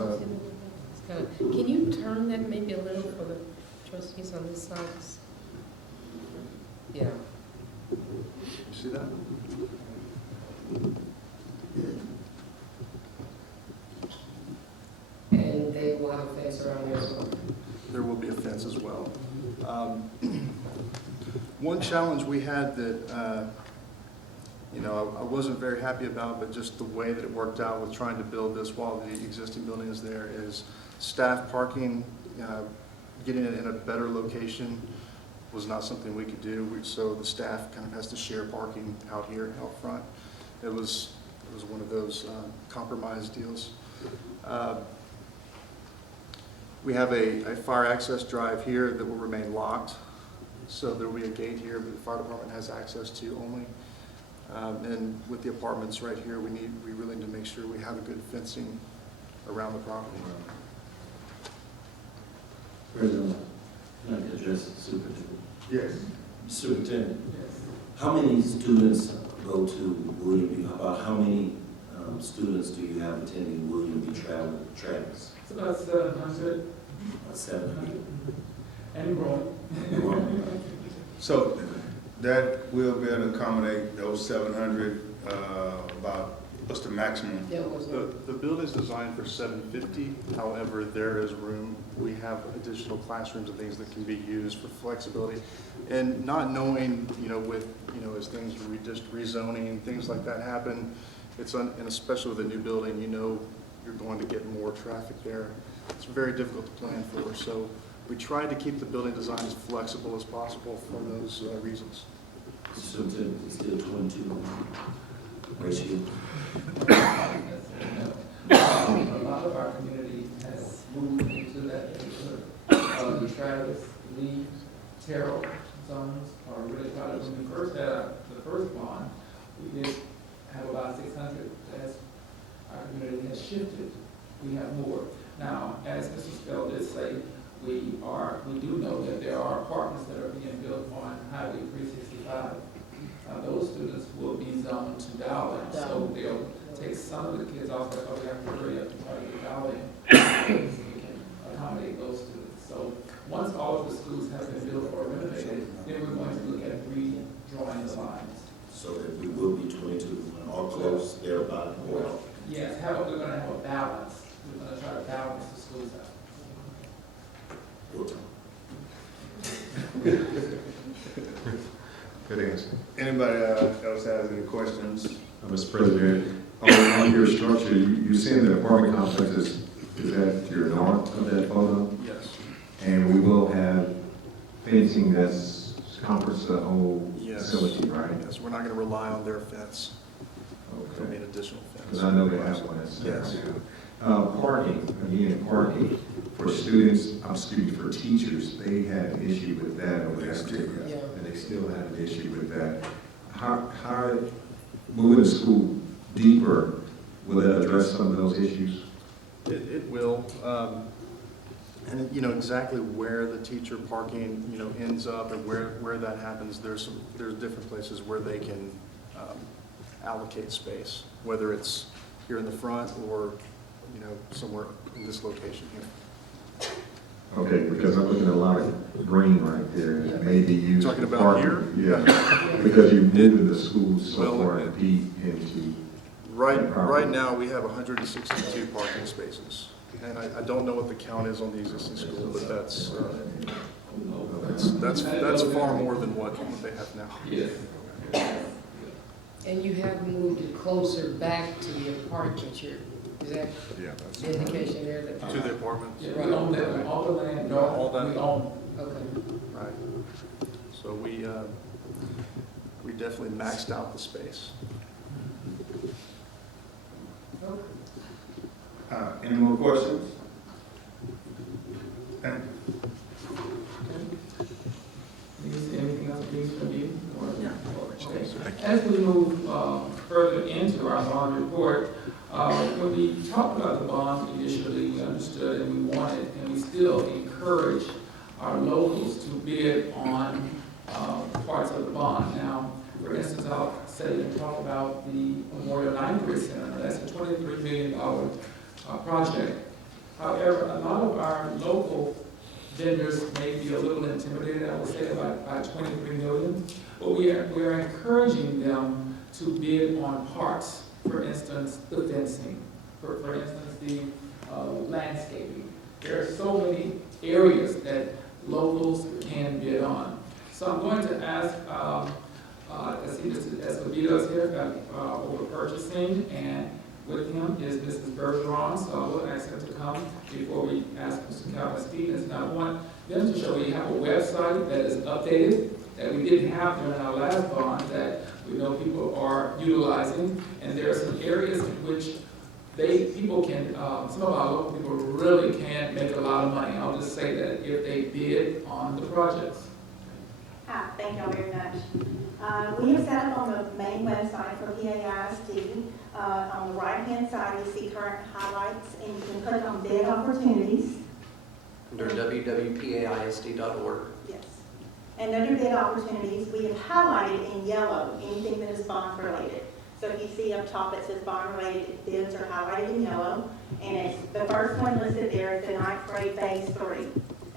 Can you turn that maybe a little for the trustees on this side? Yeah. You see that? And they will have a fence around there as well? There will be a fence as well. One challenge we had that I wasn't very happy about, but just the way that it worked out with trying to build this while the existing building is there, is staff parking, getting it in a better location was not something we could do. So the staff kind of has to share parking out here, out front. It was one of those compromise deals. We have a fire access drive here that will remain locked. So there will be a gate here, but the fire department has access to only. And with the apartments right here, we really need to make sure we have a good fencing around the property. President, I'd like to address the superintendent. Yes. Superintendent, how many students go to William B. About how many students do you have attending William B. Travis? It's about 700. About 700. And growing. So that will be able to accommodate those 700, about, what's the maximum? The building's designed for 750. However, there is room. We have additional classrooms and things that can be used for flexibility. And not knowing, as things just rezoning and things like that happen, and especially with a new building, you're going to get more traffic there. It's very difficult to plan for. So we tried to keep the building design as flexible as possible for those reasons. So it's still 22 ratio. A lot of our community has moved into that neighborhood. The Travis, Lee, Terrell zones are really crowded. When we first had the first bond, we did have about 600. As our community has shifted, we have more. Now, as Mr. Spell did say, we do know that there are apartments that are being built on Highway 365. Those students will be zoned to Dowling, so they'll take some of the kids off, but we have to hurry up and try to get Dowling so we can accommodate those students. So once all of the schools have been built or renovated, then we're going to look at redrawing the lines. So that we will be 22 or close thereabout. Well, yes, we're going to have a balance. We're going to try to balance the schools out. Good answer. Anybody else has any questions? Mr. President, on your structure, you saying the apartment complex is that your north of that photo? Yes. And we will have fencing that's comforts the whole Yes. facility, right? Yes, we're not going to rely on their fence. There'll be Okay. an additional fence. Because I know they have one that's there Yes. too. Parking, again, parking for students, I'm speaking for teachers, they had an issue with that over there too. Yeah. And they still have an issue with that. How moving the school deeper, will that address some of those issues? It will. And you know exactly where the teacher parking, you know, ends up and where that happens. There's different places where they can allocate space, whether it's here in the front or, you know, somewhere in this location here. Okay, because I'm looking at a lot of green right there, and it may be used. Talking for about parking. here? Yeah, because you're moving the school so Well, far deep into. Right now, we have 162 parking spaces. And I don't know what the count is on the existing school, but that's far more than what they have now. And you have moved it closer back to the apartment here. Is that the indication there? That To the apartments. Yeah, we own that, all the land, All that. we own. Okay. Right. So we definitely maxed out the space. Any more questions? Anything else from you? Okay. As we move further into our bond report, when we talked about the bond initially, we understood and we wanted, and we still encourage our locals to bid on parts of the bond. Now, for instance, I'll say and talk about the Memorial Library Center. That's a $23 million project. However, a lot of our local vendors may be a little intimidated, I would say, by 23 million. But we are encouraging them to bid on parts. For instance, the fencing. For instance, the landscaping. There are so many areas that locals can bid on. So I'm going to ask, I see Mr. Escobedo here over purchasing, and with him is Mrs. Bergeron, so I will ask him to come before we ask Mr. Calvin Stevens. And I want them to show we have a website that is updated, that we didn't have during our last bond, that we know people are utilizing. And there are some areas in which people can, some of our local people really can make a lot of money. I'll just say that if they bid on the projects. Hi, thank you all very much. We have set up on the main website for PAISD. On the right-hand side, you see current highlights, and you can click on bid opportunities. Under www.paisd.org. Yes. And under bid opportunities, we have highlighted in yellow anything that is bond related. So if you see up top it says bond related bids are highlighted in yellow, and it's the first one listed there is the ninth grade phase 3.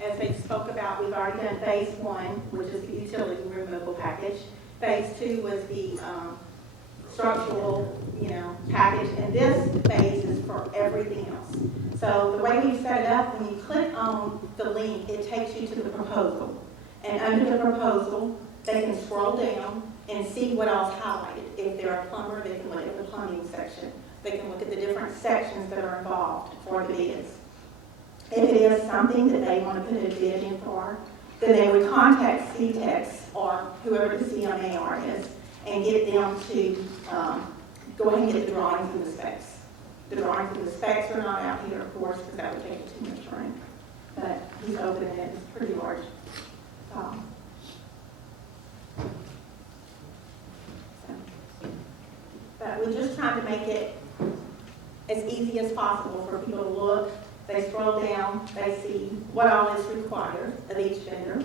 As they spoke about, we've already done phase 1, which is the utility removal package. Phase 2 was the structural, package, and this phase is for everything else. So the way we set it up, when you click on the link, it takes you to the proposal. And under the proposal, they can scroll down and see what else highlighted. If they're a plumber, they can look at the plumbing section. They can look at the different sections that are involved for the bids. If it is something that they want to put a bid in for, then they would contact CTEX or whoever the CMAR is and get them to go ahead and get the drawings and the specs. The drawings and the specs are not out here, of course, because that would take too much room. But he's open and it's pretty large. But we just tried to make it as easy as possible for people to look. They scroll down, they see what all is required of each vendor.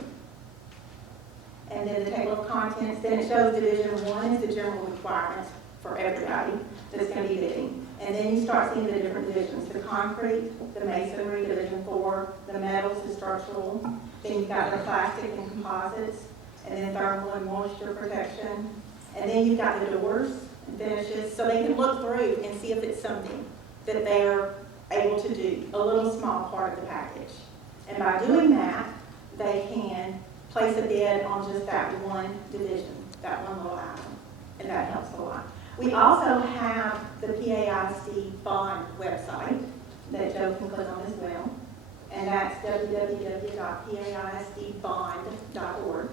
And then the table of contents, then it shows Division 1 is the general requirements for everybody that's going to be bidding. And then you start seeing the different divisions, the concrete, the masonry, Division 4, the metals, the structural, then you've got the plastic and composites, and then thermal and moisture protection, and then you've got the doors and finishes, so they can look through and see if it's something that they're able to do, a little small part of the package. And by doing that, they can place a bid on just that one division, that one little item, and that helps a lot. We also have the PAISD bond website that Joe can click on as well, and that's www.paisdbond.org.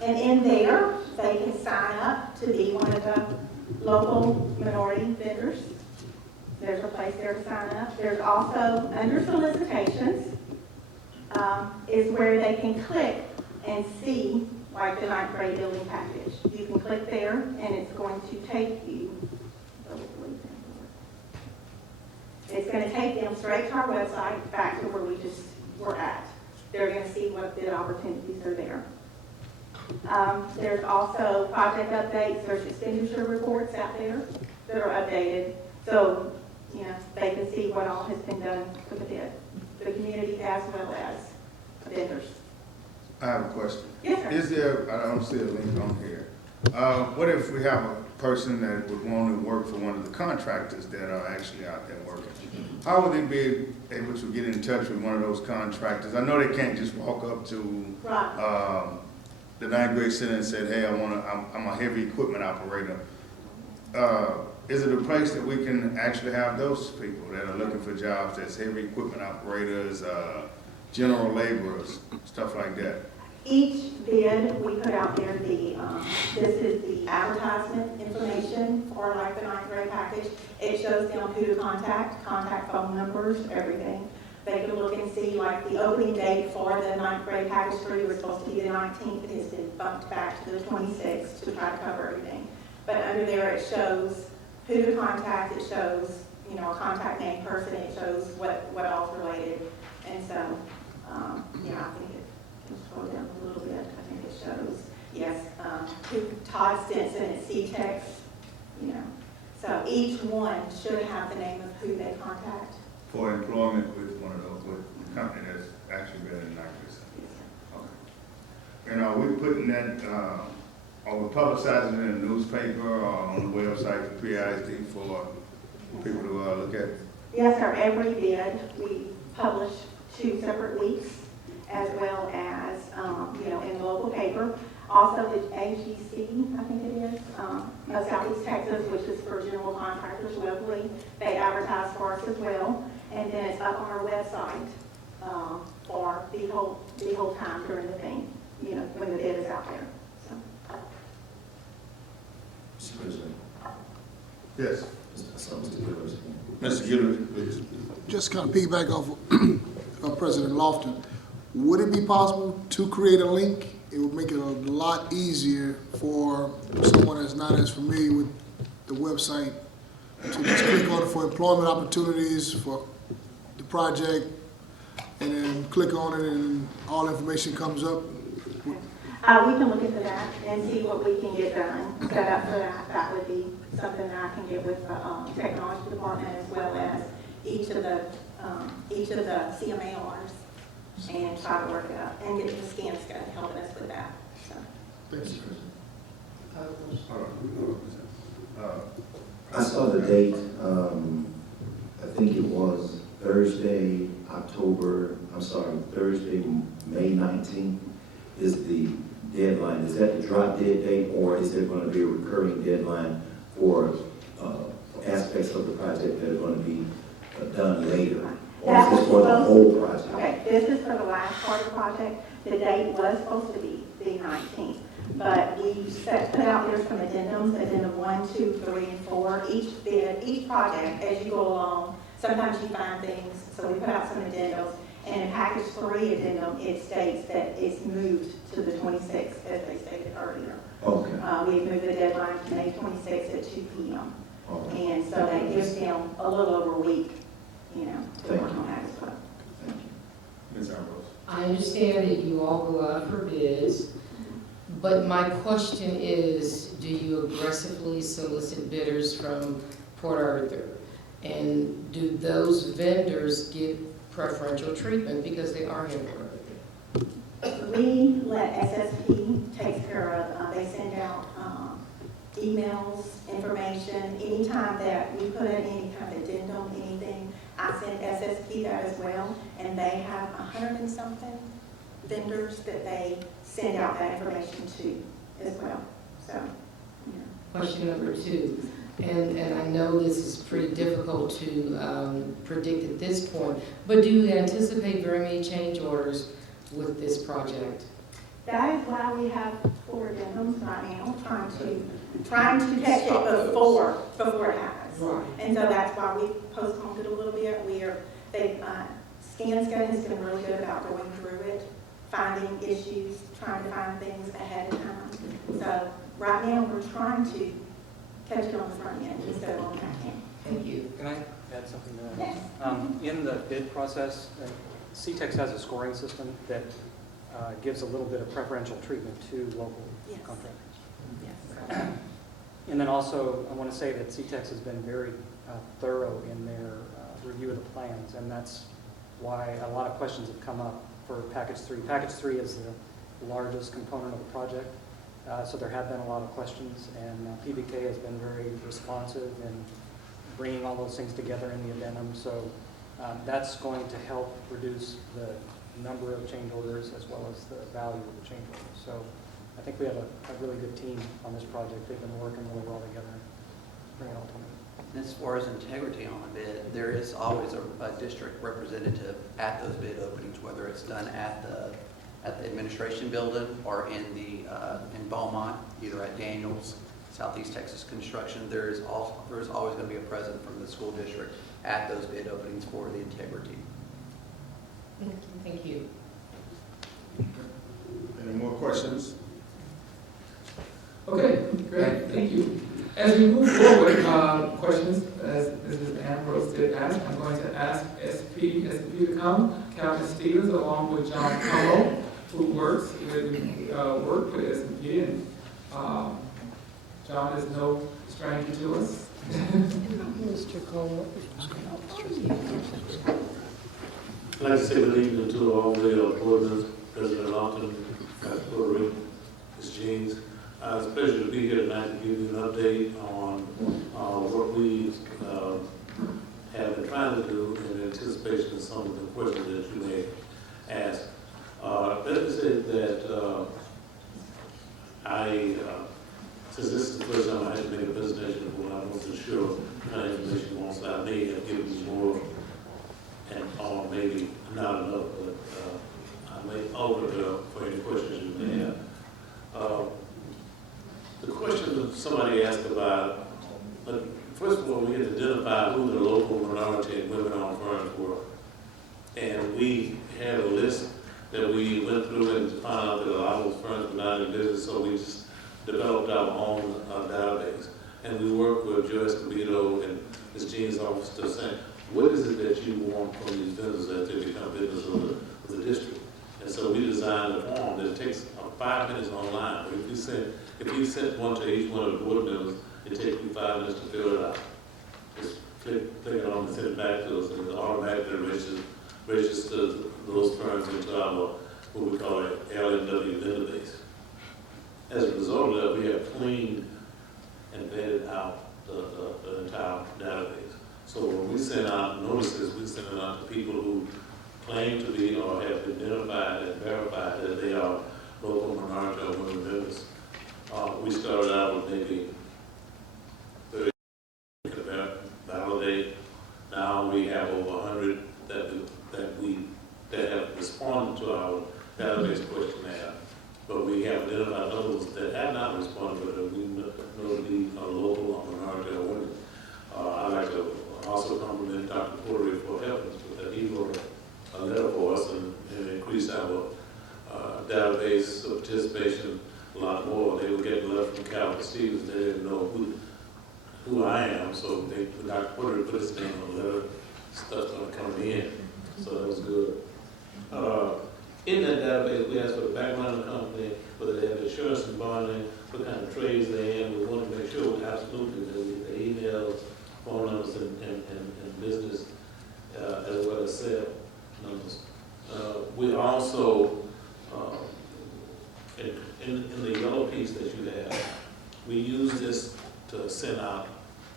And in there, they can sign up to be one of the local minority vendors. There's a place there to sign up. There's also, under solicitations, is where they can click and see, like the 9th grade building package. You can click there, and it's going to take you, it's going to take them straight to our website, back to where we just were at. They're going to see what bid opportunities are there. There's also project updates, there's expenditure reports out there that are updated, so you know they can see what all has been done for the bid, the community as well as vendors. I have a question. Yes, sir. Is there, I don't see a link on here. What if we have a person that would want to work for one of the contractors that are actually out there working? How would they be able to get in touch with one of those contractors? I know they can't just walk up to the 9th grade center and say, hey, I'm a heavy equipment operator. Is it a place that we can actually have those people that are looking for jobs as heavy equipment operators, general laborers, stuff like that? Each bid we put out there, this is the advertisement information for like the 9th grade package. It shows them who to contact phone numbers, everything. They can look and see like the opening date for the 9th grade package 3 was supposed to be the 19th. It has been bumped back to the 26th to try to cover everything. But under there it shows who to contact. It shows, you know, a contact name person. It shows what all's related. And so, yeah, I think it can scroll down a little bit. I think it shows, yes, who Todd Stinson at C-Tex, you know. So each one should have the name of who they contact. For employment with one of those, with a company that's actually been in like Okay. And are we putting that, are we publicizing it in the newspaper or on the website for PISD for people to look at? Yes, sir. Every bid we publish 2 separate weeks, as well as, you know, in the local paper. Also, the AGC, I think it is, of Southeast Texas, which is for general contractors locally. They advertise for us as well. And then it's up on our website for the whole time during the thing, you know, when the bid is out there. So. Mr. President. Yes. Mr. Gillard. Mr. Gillard, please. Just kind of piggyback off of President Lofton. Would it be possible to create a link? It would make it a lot easier for someone that's not as familiar with the website to just click on it for employment opportunities for the project, and then click on it and all information comes up. We can look into that and see what we can get done, set up for that. That would be something that I can get with the technology department as well as each of the CMARs and try to work it out and get the scan helping us with that. So. Thank you. I saw the date, I think it was Thursday, May 19th is the deadline. Is that the drop dead date, or is there going to be a recurring deadline for aspects of the project that are going to be done later? Or is this for the whole project? Okay, this is for the last part of the project. The date was supposed to be the 19th, but we put out there some addendums, addendum 1, 2, 3, and 4. Each project, as you go along, sometimes you find things, so we put out some addendums. And in package 3 addendum, it states that it's moved to the 26th, as they stated earlier. Okay. We've moved the deadline to May 26th at 2 p.m. Okay. And so that gives them a little over a week, you know, to work on that as well. Ms. Ambrose. I understand that you all go out for bids, but my question is, do you aggressively solicit bidders from Port Arthur? And do those vendors get preferential treatment because they are in Port Arthur? We let SSP take care of, they send out emails, information, anytime that we put in any kind of addendum, anything, I send SSP that as well, and they have 100 and something vendors that they send out that information to as well, so, yeah. Question number 2, and I know this is pretty difficult to predict at this point, but do you anticipate very many change orders with this project? That is why we have 4 addendums right now, trying to catch it before it happens. Right. And so that's why we postponed it a little bit. ScanScan has been really good about going through it, finding issues, trying to find things ahead of time. So right now, we're trying to catch it on the front end instead of on the back end. Thank you. Can I add something to that? Yes. In the bid process, CTEX has a scoring system that gives a little bit of preferential treatment to local Yes. contractors. Yes. And then also, I want to say that CTEX has been very thorough in their review of the plans, and that's why a lot of questions have come up for Package 3. Package 3 is the largest component of the project, so there have been a lot of questions, and PBK has been very responsive in bringing all those things together in the addendum. So that's going to help reduce the number of change orders as well as the value of the change orders. So I think we have a really good team on this project. They've been working really well together, bring it all together. As far as integrity on a bid, there is always a district representative at those bid openings, whether it's done at the administration building or in Beaumont, either at Daniels, Southeast Texas Construction. There's always going to be a president from the school district at those bid openings for the integrity. Thank you. Any more questions? Okay, great, thank you. As we move forward, questions, as Mrs. Ambrose did ask, I'm going to ask SP to come, Calvin Stevens, along with John Como, who works with SP, and John is no stranger to us. Mr. Como. I'd like to say good evening to all the board members, President Lawton, Puerto Rico, Ms. Jeans. It's a pleasure to be here tonight to give you an update on what we have been trying to do in anticipation of some of the questions that you may ask. Let me say that since this is the first time I had to make a presentation before, I wasn't sure what kind of information you want, so I may have given you more, or maybe not enough, but I may offer for any questions you may have. The question that somebody asked about, first of all, we had to identify who the local minority and women-owned firms were. And we had a list that we went through and found out that a lot of those firms were not in business, so we just developed our own database. And we worked with Joe Escobedo and Ms. Jean's office to say, what is it that you want from these vendors that they become business of the district? And so we designed a form that takes 5 minutes online. If you sent one to each one of the board members, it takes you 5 minutes to fill it out. Just click it on and send it back to us, and it automatically registers those firms into our, what we call it, LNW vendor base. As a result of that, we have cleaned and vetted out the entire database. So when we send out notices, we send it out to people who claim to be or have identified and verified that they are local minority or women members. We started out with maybe 30 to validate. Now we have over 100 that have responded to our database questionnaire. But we have identified others that have not responded, but that we know to be local or minority or women. I'd like to also compliment Dr. Porter for helping us with that. He wrote a letter for us and increased our database of participation a lot more. They were getting a letter from Calvin Stevens. They didn't know who I am, so Dr. Porter put his name on the letter. Stuff started coming in, so that was good. In that database, we asked for the background of the company, whether they have insurance and bonding, what kind of trades they're in. We want to make sure absolutely that the emails, phone numbers, and business, as well as cell numbers. We also, in the yellow piece that you have, we use this to send out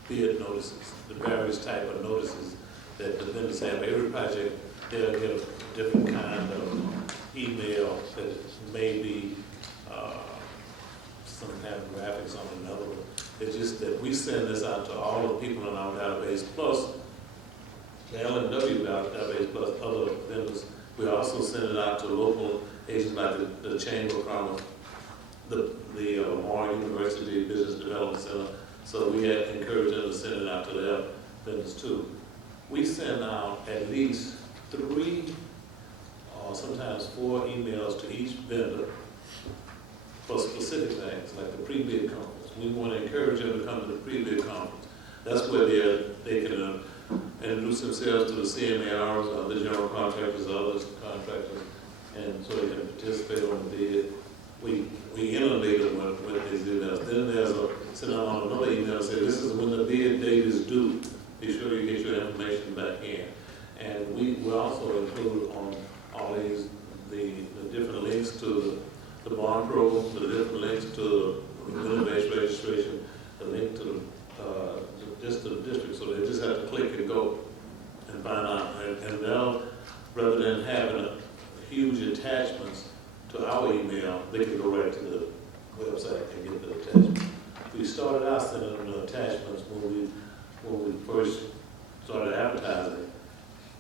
bid notices, the various type of notices that the vendors have. Every project, they'll get a different kind of email that may be some kind of graphics on another one. It's just that we send this out to all the people in our database, plus the LNW database, plus other vendors. We also send it out to local agents like the Chamber of Commerce, the Lamar University Business Development Center. So we have encouraged them to send it out to their vendors too. We send out at least 3 or sometimes 4 emails to each vendor for specific things, like the pre-bid conference. We want to encourage them to come to the pre-bid conference. That's where they can introduce themselves to the CMARs, other general contractors, other contractors, and so they can participate on the bid. We inundate them with these emails. Then there's send out another email that says, this is when the bid date is due. Be sure you get your information back in. And we also include on all these the different links to the bond program, the different links to the minimum-based registration, the link to just the district, so they just have to click and go and find out. And now, rather than having huge attachments to our email, they can go right to the website and get the attachment. We started out sending them the attachments when we first started advertising,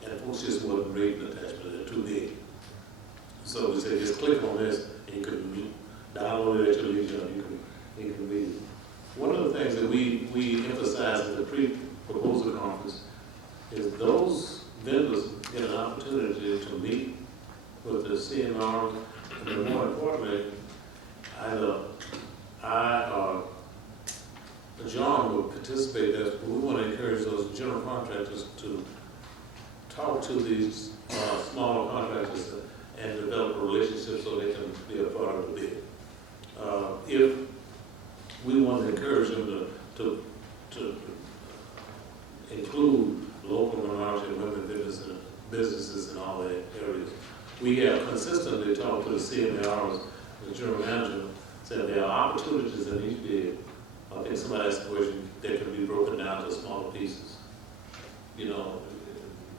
and folks just wasn't reading the attachment, they're too big. So we said, just click on this, and you can download it at your leisure, you can read it. One of the things that we emphasize at the pre-proposal conference is those vendors get an opportunity to meet with the CMR, and more importantly, either I or John will participate in this, but we want to encourage those general contractors to talk to these smaller contractors and develop a relationship so they can be a part of the bid. If we want to encourage them to include local minority and women businesses in all the areas. We have consistently talked to the CMARs, the general manager, said there are opportunities in each bid. I think somebody asked the question, they can be broken down to smaller pieces. You know,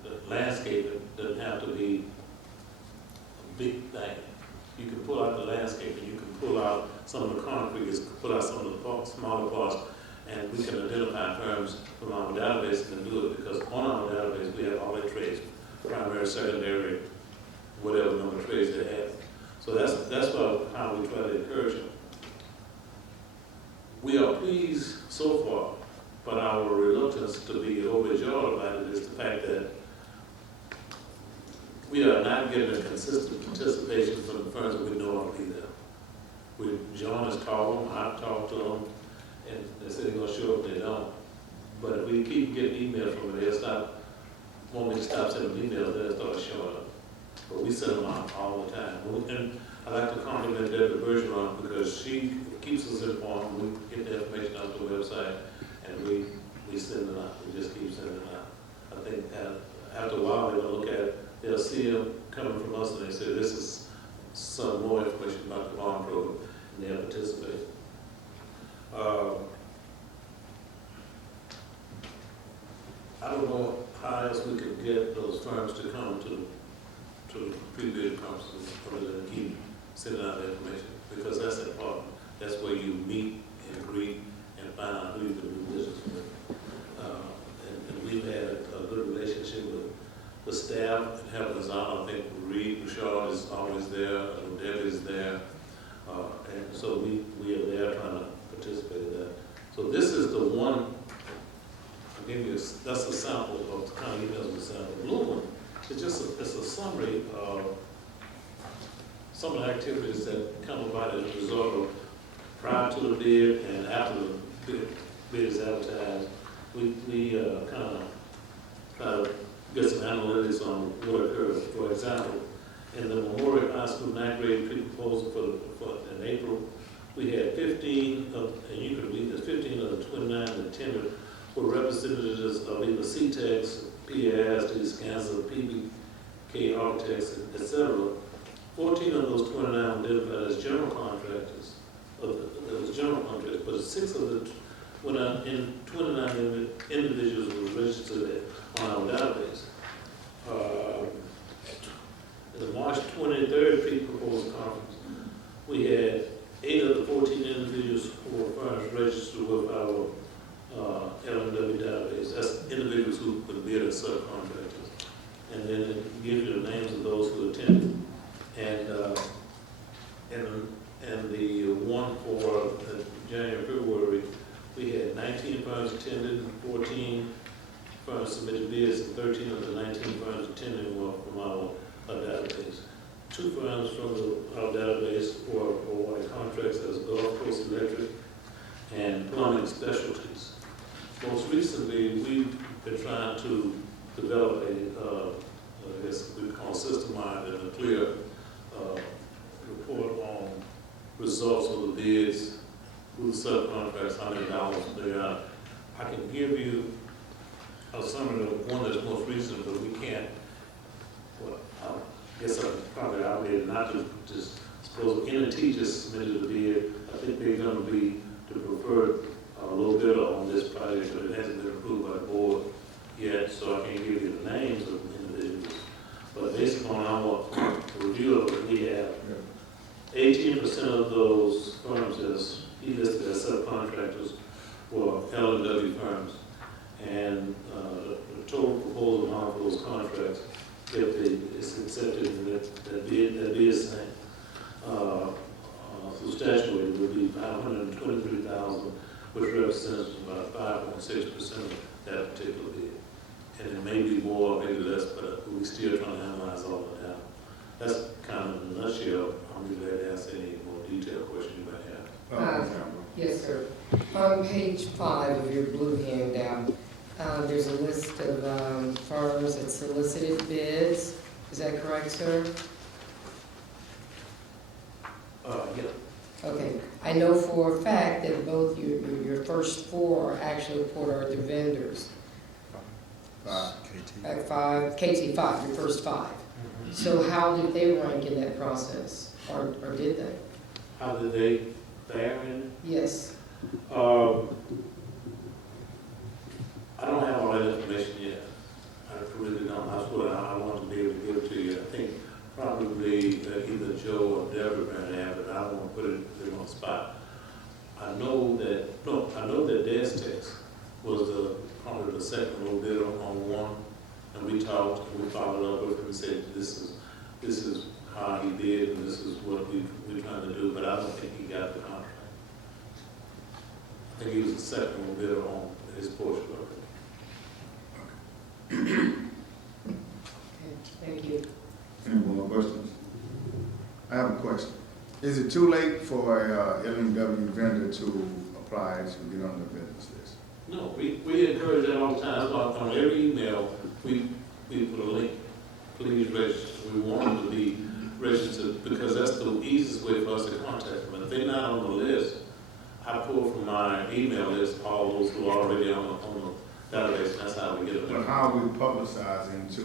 the landscape doesn't have to be a big thing. You can pull out the landscape and you can pull out some of the concrete, pull out some of the smaller parts, and we can identify firms from our database and do it, because on our database we have all the trades, primary, secondary, whatever number of trades they have. So that's how we try to encourage them. We are pleased so far, but our reluctance to be overjoyed about it is the fact that we are not getting a consistent participation from the firms that we know will be there. John has called them, I've talked to them, and they said they're going to show up if they don't. But if we keep getting emails from them, they'll stop, want me to stop sending emails, they'll start showing up. But we send them out all the time. And I like to compliment Deborah Bergeron because she keeps us informed. We get the information out to the website and we send it out. We just keep sending it out. I think after a while they're going to look at it, they'll see them coming from us and they say, this is some more information about the bond program, and they'll participate. I don't know how else we could get those firms to come to pre-bid conferences other than keep sending out the information, because that's important. That's where you meet and greet and find out who you can do business with. And we've had a good relationship with the staff and helping us out. I think Reed Bouchard is always there, Debbie is there, and so we are there trying to participate in that. So this is the one, I'll give you that's a sample of the kind of emails we send. The blue one, it's a summary of some of the activities that come about as a result of prior to the bid and after the bid is advertised. We kind of try to get some analytics on what occurred. For example, in the Memorial High School 9th grade pre-proposal in April, We had 15 of, and you can read this, 15 of the 29 that attended were representatives of either CTEX, PASD, SCANSA, PBK architects, etc. 14 of those 29 were identified as general contractors. That was general contractors, but 6 of the 29 individuals were registered on our database. The March 23rd pre-proposal conference, we had 8 of the 14 individuals who were firms registered with our LMW database. That's individuals who could bid as subcontractors. And then it gives you the names of those who attended. And the one for January and February, we had 19 firms attended, 14 firms submitted bids, and 13 of the 19 firms attended were from our database. 2 firms from our database were awarded contracts as Gulf Coast Electric and Plumbing Specialties. Most recently, we've been trying to develop I guess we call system-wide and a clear report on results of the bids, who the subcontracts, how many dollars they are. I can give you a summary of one that's most recent, but we can't, well, I guess I'm probably obligated not to just suppose NNT just submitted a bid. I think they're going to be the preferred low bidder on this project, but it hasn't been approved by the board yet, so I can't give you the names of individuals. But based on our review of it, we have 18% of those firms as he listed as subcontractors were LMW firms, and the total proposal amount for those contracts, if it's accepted and that bid is signed, substantially would be $523,000, which represents about 5.6% of that particular bid. And it may be more, maybe less, but we're still trying to analyze all of that. That's kind of in a nutshell. I'm glad to answer any more detailed questions you might have. Yes, sir. On page 5 of your blue handout, there's a list of firms that solicited bids. Is that correct, sir? Yeah. Okay. I know for a fact that both your first 4 are actually Port Arthur vendors. At 5, KT5, your first 5. So how did they rank in that process, or did they? How did they fare in it? Yes. I don't have all that information yet. I really don't. That's what I want to be able to give to you. I think probably either Joe or Deborah going to have it. I don't want to put it on the spot. I know that Destex was probably the second low bidder on one, and we talked and we followed up with him and said this is how he did and this is what we're trying to do, but I don't think he got the contract. I think he was the second low bidder on his portion of it. Okay, thank you. Any more questions? I have a question. Is it too late for a LMW vendor to apply to get on the vendors list? No, we encourage that all the time. That's why on every email, we put a link, please register. We want them to be registered because that's the easiest way for us to contact them. If they're not on the list, I pull from my email list all those who are already on the database. That's how we get them. But how are we publicizing to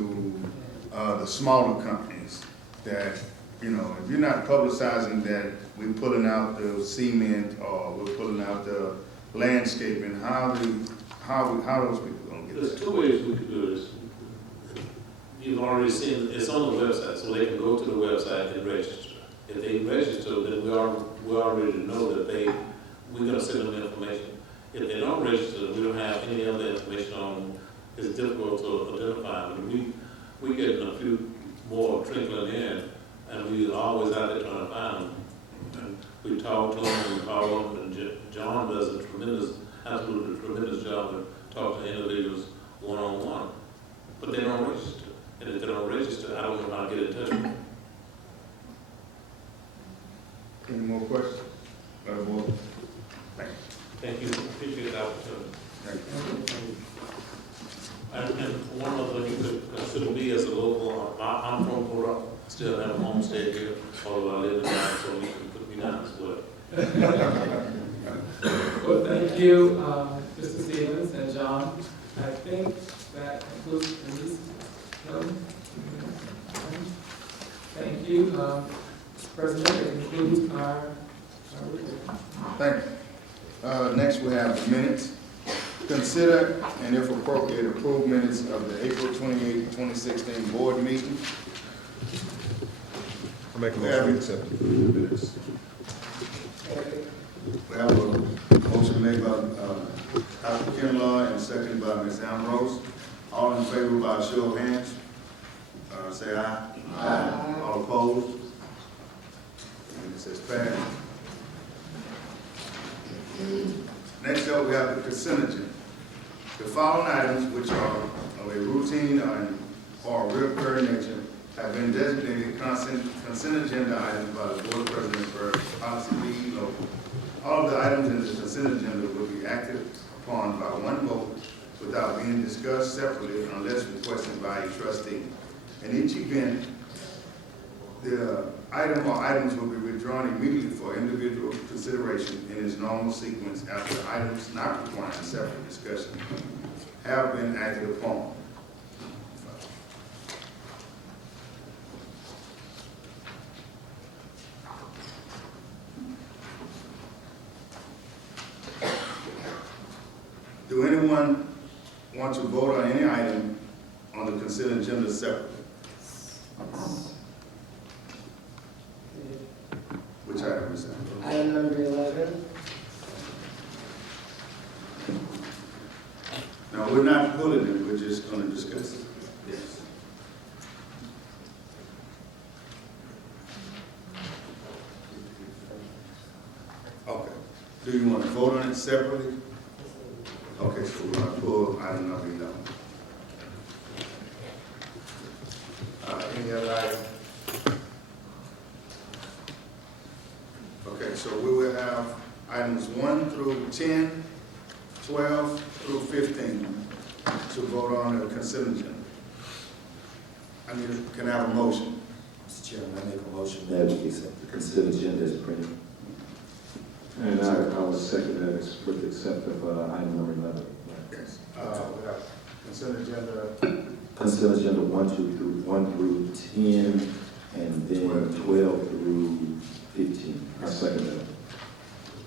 the smaller companies that, you know, if you're not publicizing that we're pulling out the cement or we're pulling out the landscaping, how those people gonna get There's that? 2 ways we could do this. You've already seen, it's on the website, so they can go to the website and register. If they register, then we already know that we're gonna send them the information. If they don't register, we don't have any other information on them. It's difficult to identify them. We get a few more trickling in, and we always out there trying to find them. And we talk to them and call them, and John does absolutely tremendous job of talking to individuals one-on-one. But they don't register. And if they don't register, I don't know how to get in touch with them. Any more questions? Thank you. Appreciate the opportunity. Thank you. And one other thing, you could consider me as a local, I'm from Port Arthur, still have a homestead here, although I live in town, so you can put me down as well. Well, thank you, Mr. Stevens and John. I think that concludes the least. Thank you, Mr. President. That concludes our report. Thank you. Next, we have the minutes. Consider and if appropriate, approve minutes of the April 28, 2016 board meeting. I make a motion to accept the minutes. We have a motion made by Dr. Kinlaw and seconded by Ms. Ambrose. All in favor by show of hands, say aye. Aye. All opposed? And it says passed. Next up, we have the consent agenda. The following items, which are of a routine or recurring nature, have been designated consent agenda items by the board president for policy B local. All of the items in the consent agenda will be acted upon by one vote without being discussed separately unless requested by a trustee. In each event, the item or items will be withdrawn immediately for individual consideration in its normal sequence after items not requiring separate discussion have been acted upon. Do anyone want to vote on any item on the consent agenda separately? Which item is that? Item number 11. No, we're not pulling it, we're just going to discuss it. Yes. Okay. Do you want to vote on it separately? Okay, so we're going to pull item number 11. Any other item? Okay, so we will have items 1 through 10, 12 through 15 to vote on the consent agenda. Can I have a motion? Mr. Chairman, I make a motion that we accept the consent agenda as printed. And I will second that with the except of item number 11. Yes. We have consent agenda. Consent agenda 1 through 10, and then 12 through 15. I second that.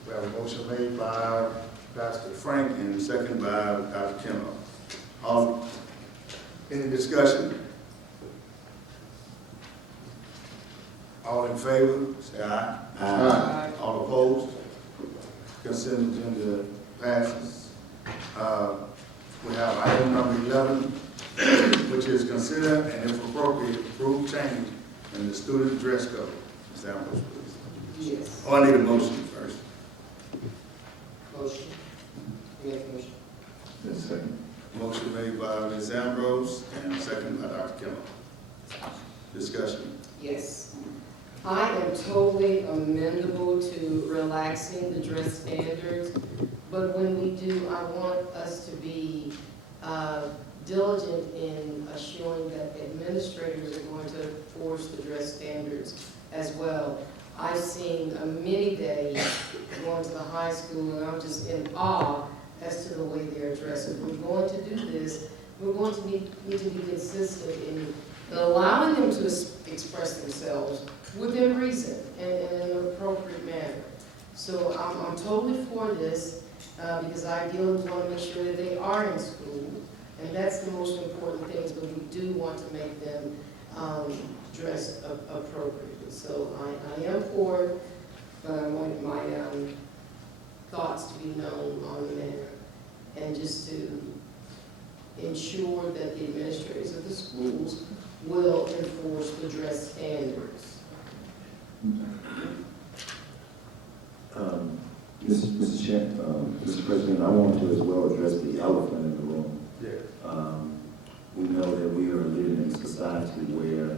We have a motion made by Pastor Frank and seconded by Dr. Kimball. Any discussion? All in favor, say aye. Aye. All opposed? Consent agenda passes. We have item number 11, which is consider and if appropriate, approve change in the student dress code. Ms. Ambrose, please. Yes. Oh, I need a motion first. Motion. Make a motion. Yes, second. Motion made by Ms. Ambrose and seconded by Dr. Kimball. Discussion. Yes. I am totally amenable to relaxing the dress standards, but when we do, I want us to be diligent in assuring that administrators are going to enforce the dress standards as well. I've seen a mini day going to the high school, and I'm just in awe as to the way they're dressed. If we're going to do this, we're going to need to be consistent in allowing them to express themselves within reason and in an appropriate manner. So I'm totally for this because ideally we want to make sure that they are in school, and that's the most important things, but we do want to make them dressed appropriately. So I am for it, but I want my thoughts to be known on the matter, and just to ensure that the administrators of the schools will enforce the dress standards. Mr. President, I want to as well address the elephant in the room. Yeah. We know that we are living in a society where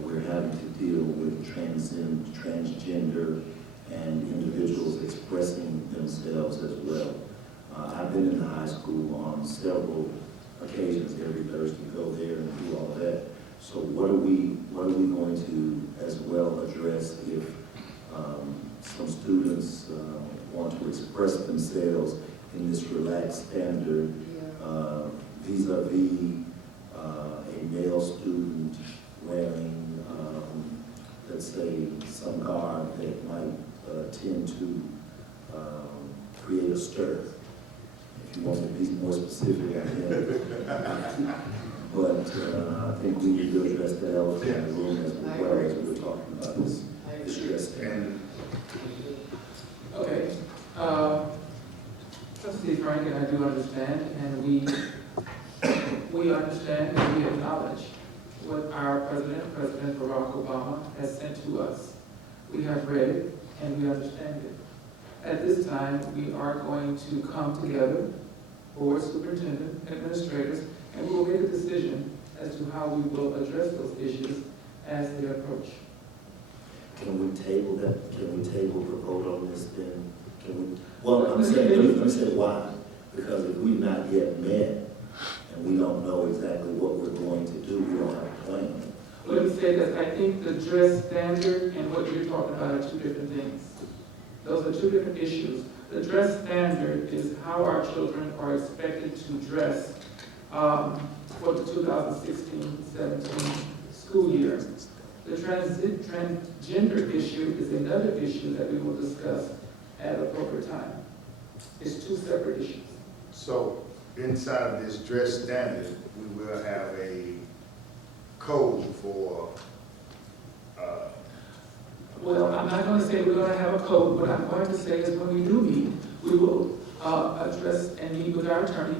we're having to deal with transgender and individuals expressing themselves as well. I've been in the high school on several occasions every Thursday, go there and do all that. So what are we going to as well address if some students want to express themselves in this relaxed standard vis-a-vis a male student wearing, let's say, some garb that might tend to create a stir. If you want to be more specific, I can. But I think we need to address that elephant in the room as well as we were talking about this stress. And Okay. Trustee Frank, and I do understand, and we understand and we acknowledge what our President Barack Obama has sent to us. We have read it and we understand it. At this time, we are going to come together, board superintendent, administrators, and we will make a decision as to how we will address those issues as they approach. Can we table that? Can we table the vote on this then? Can we? Well, I'm saying, let me say why. Because if we've not yet met and we don't know exactly what we're going to do, we don't have a plan. Let me say that I think the dress standard and what you're talking about are two different things. Those are two different issues. The dress standard is how our children are expected to dress for the 2016-17 school year. The transgender issue is another issue that we will discuss at appropriate time. It's two separate issues. so inside of this dress standard, we will have a code for, Well, I'm not going to say we're going to have a code. What I'm going to say is when we do meet, we will address and meet with our attorney,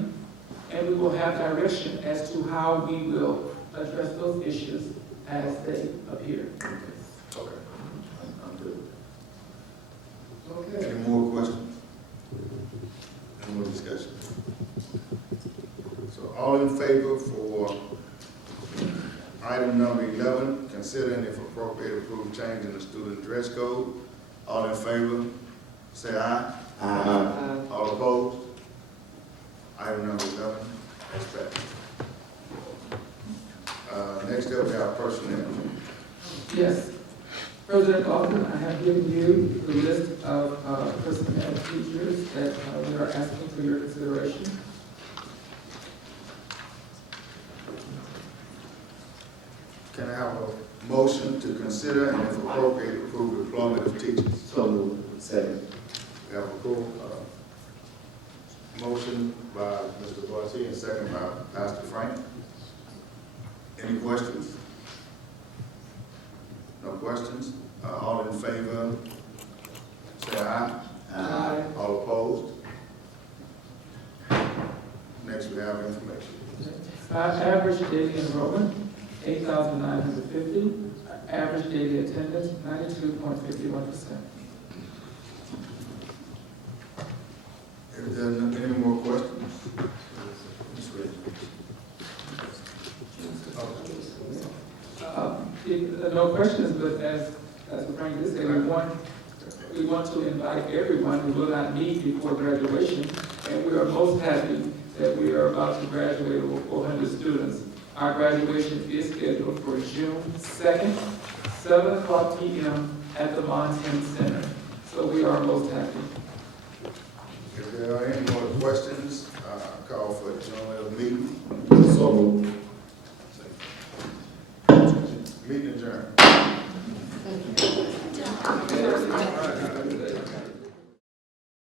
and we will have direction as to how we will address those issues as they appear. okay. I'm good. Okay. Any more questions? Any more discussion? So all in favor for item number 11, considering if appropriate approve change in the student dress code. All in favor, say aye. Aye. All opposed? Item number 11, that's passed. Next up, we have personnel. Yes. President Lawson, I have given you the list of personnel features that we are asking for your consideration. Can I have a motion to consider and if appropriate approve employment of teachers? So moved. Second. We have a motion by Mr. Barty and second by Pastor Frank. Any questions? No questions? All in favor, say aye. Aye. All opposed? Next, we have information. Average daily enrollment, 8,950. Average daily attendance, 92.51%. If there are any more questions? Ms. Ridge. No questions, but as Frank did say, we want to invite everyone who will not meet before graduation, and we are most happy that we are about to graduate over 400 students. Our graduation is scheduled for June 2nd, 7 o'clock p.m. at the Montana Center. So we are most happy. If there are any more questions, call for a general meeting. So moved. Meeting adjourned.